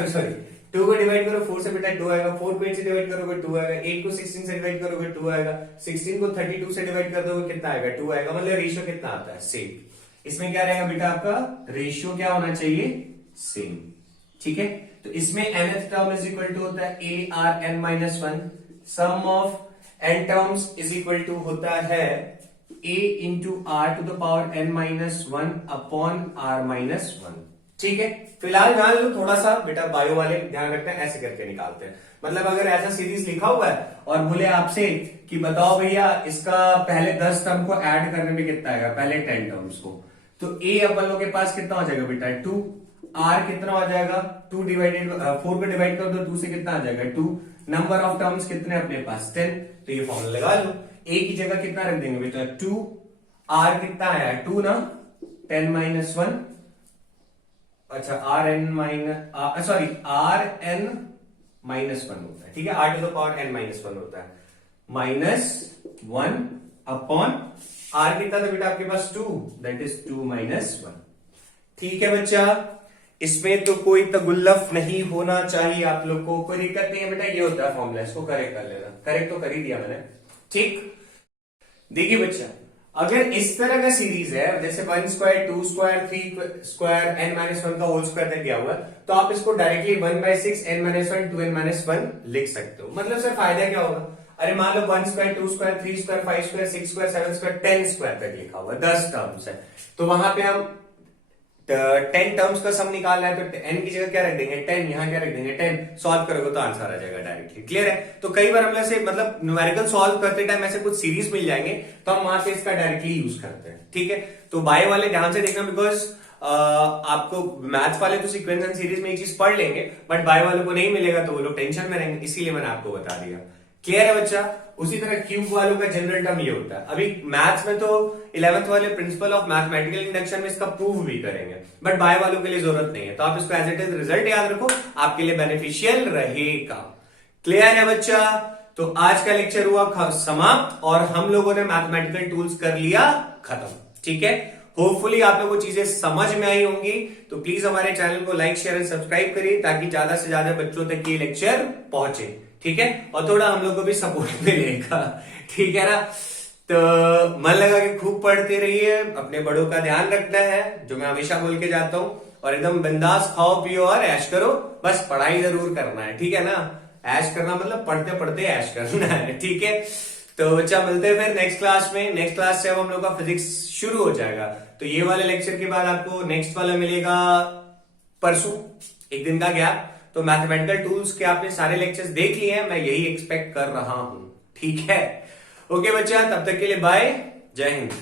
2 को डिवाइड करो 4 से बेटा 2 आएगा, 4 को 8 से डिवाइड करोगे 2 आएगा, 8 को 16 से डिवाइड करोगे 2 आएगा, 16 को 32 से डिवाइड कर दोगे कितना आएगा? 2 आएगा। मतलब रेशियो कितना आता है? सेम। इसमें क्या रहेगा बेटा? आपका रेशियो क्या होना चाहिए? सेम, ठीक है। तो इसमें nth term is equal to होता है a r n minus one, sum of n terms is equal to होता है a into r to the power n minus one upon r minus one, ठीक है। फिलहाल ध्यान लो थोड़ा सा बेटा, बायो वाले ध्यान रखते हैं, ऐसे करके निकालते हैं। मतलब अगर ऐसा सीरीज लिखा हुआ है और बोले आपसे कि बताओ भैया इसका पहले 10 टर्म को ऐड करने में कितना आएगा, पहले 10 टर्म्स को, तो a अपन लोग के पास कितना हो जाएगा बेटा? 2। r कितना हो जाएगा? 2 डिवाइडेड 4 को डिवाइड कर दो 2 से, कितना आ जाएगा? 2। नंबर ऑफ टर्म्स कितने अपने पास? 10। तो ये फॉर्मूला लगा लो, a की जगह कितना रख देंगे बेटा? 2। r कितना आया? 2 ना, 10 माइनस 1, अच्छा r n minus sorry r n minus 1 होता है, ठीक है। r to the power n minus 1 होता है, माइनस 1 अपॉन r कितना था बेटा आपके पास? 2, दैट इज 2 माइनस 1, ठीक है बच्चा। इसमें तो कोई तगुल्लफ नहीं होना चाहिए आप लोग को, कोई दिक्कत नहीं है बेटा। ये होता है फॉर्मूला, इसको करेक्ट कर लेना। करेक्ट तो कर ही दिया मैंने, ठीक। देखिए बच्चा, अगर इस तरह का सीरीज है, जैसे 1 square 2 square 3 square n minus 1 का होल स्क्वायर तक दिया हुआ है, तो आप इसको directly 1/6 n minus 1 2n minus 1 लिख सकते हो। मतलब सर फायदा क्या होगा? अरे मान लो 1 square 2 square 3 square 5 square 6 square 7 square 10 square तक लिखा हुआ है, 10 टर्म्स है, तो वहां पे हम 10 टर्म्स का सम निकालना है, तो n की जगह क्या रख देंगे? 10। यहाँ क्या रख देंगे? 10। सॉल्व करोगे तो आंसर आ जाएगा डायरेक्टली, क्लियर है। तो कई बार हम ऐसे मतलब न्यूमेरिकल सॉल्व करते टाइम ऐसे कुछ सीरीज मिल जाएंगे, तो हम वहां से इसका डायरेक्टली यूज करते हैं, ठीक है। तो बाय वाले ध्यान से देखना, बिकॉज आपको मैथ्स वाले तो सीक्वेंस एंड सीरीज में एक चीज पढ़ लेंगे, बट बायो वालों को नहीं मिलेगा तो वो लोग टेंशन में रहेंगे, इसीलिए मैंने आपको बता दिया। क्लियर है बच्चा? उसी तरह क्यूब वालों का जनरल टर्म ये होता है। अभी मैथ्स में तो 11th वाले प्रिंसिपल ऑफ मैथमेटिकल इंडक्शन में इसका प्रूव भी करेंगे, बट बायो वालों के लिए जरूरत नहीं है, तो आप इसको एज इट इज रिजल्ट याद रखो, आपके लिए बेनिफिशियल रहेगा। क्लियर है बच्चा? तो आज का लेक्चर हुआ समाप्त और हम लोगों ने मैथमेटिकल टूल्स कर लिया खत्म। ठीक है, होपफुली आप लोगों को चीजें समझ में आई होंगी। तो प्लीज हमारे चैनल को लाइक शेयर एंड सब्सक्राइब करिए ताकि ज्यादा से ज्यादा बच्चों तक ये लेक्चर पहुंचे। ठीक है, और थोड़ा हम लोग को भी सपोर्ट मिलेगा। ठीक है ना? तो मन लगा के खूब पढ़ते रहिए, अपने बड़ों का ध्यान रखना है, जो मैं हमेशा बोल के जाता हूं, और एकदम बिंदास खाओ पियो और ऐश करो, बस पढ़ाई जरूर करना है। ठीक है ना? ऐश करना मतलब पढ़ते पढ़ते ऐश करना है। ठीक है, तो बच्चा मिलते हैं फिर नेक्स्ट क्लास में। नेक्स्ट क्लास से अब हम लोग का फिजिक्स शुरू हो जाएगा, तो ये वाले लेक्चर के बाद आपको नेक्स्ट वाला मिलेगा परसों, एक दिन का गैप। तो मैथमेटिकल टूल्स के आपने सारे लेक्चर्स देख लिए हैं, मैं यही एक्सपेक्ट कर रहा हूं। ठीक है, ओके बच्चा, तब तक के लिए बाय, जय हिंद।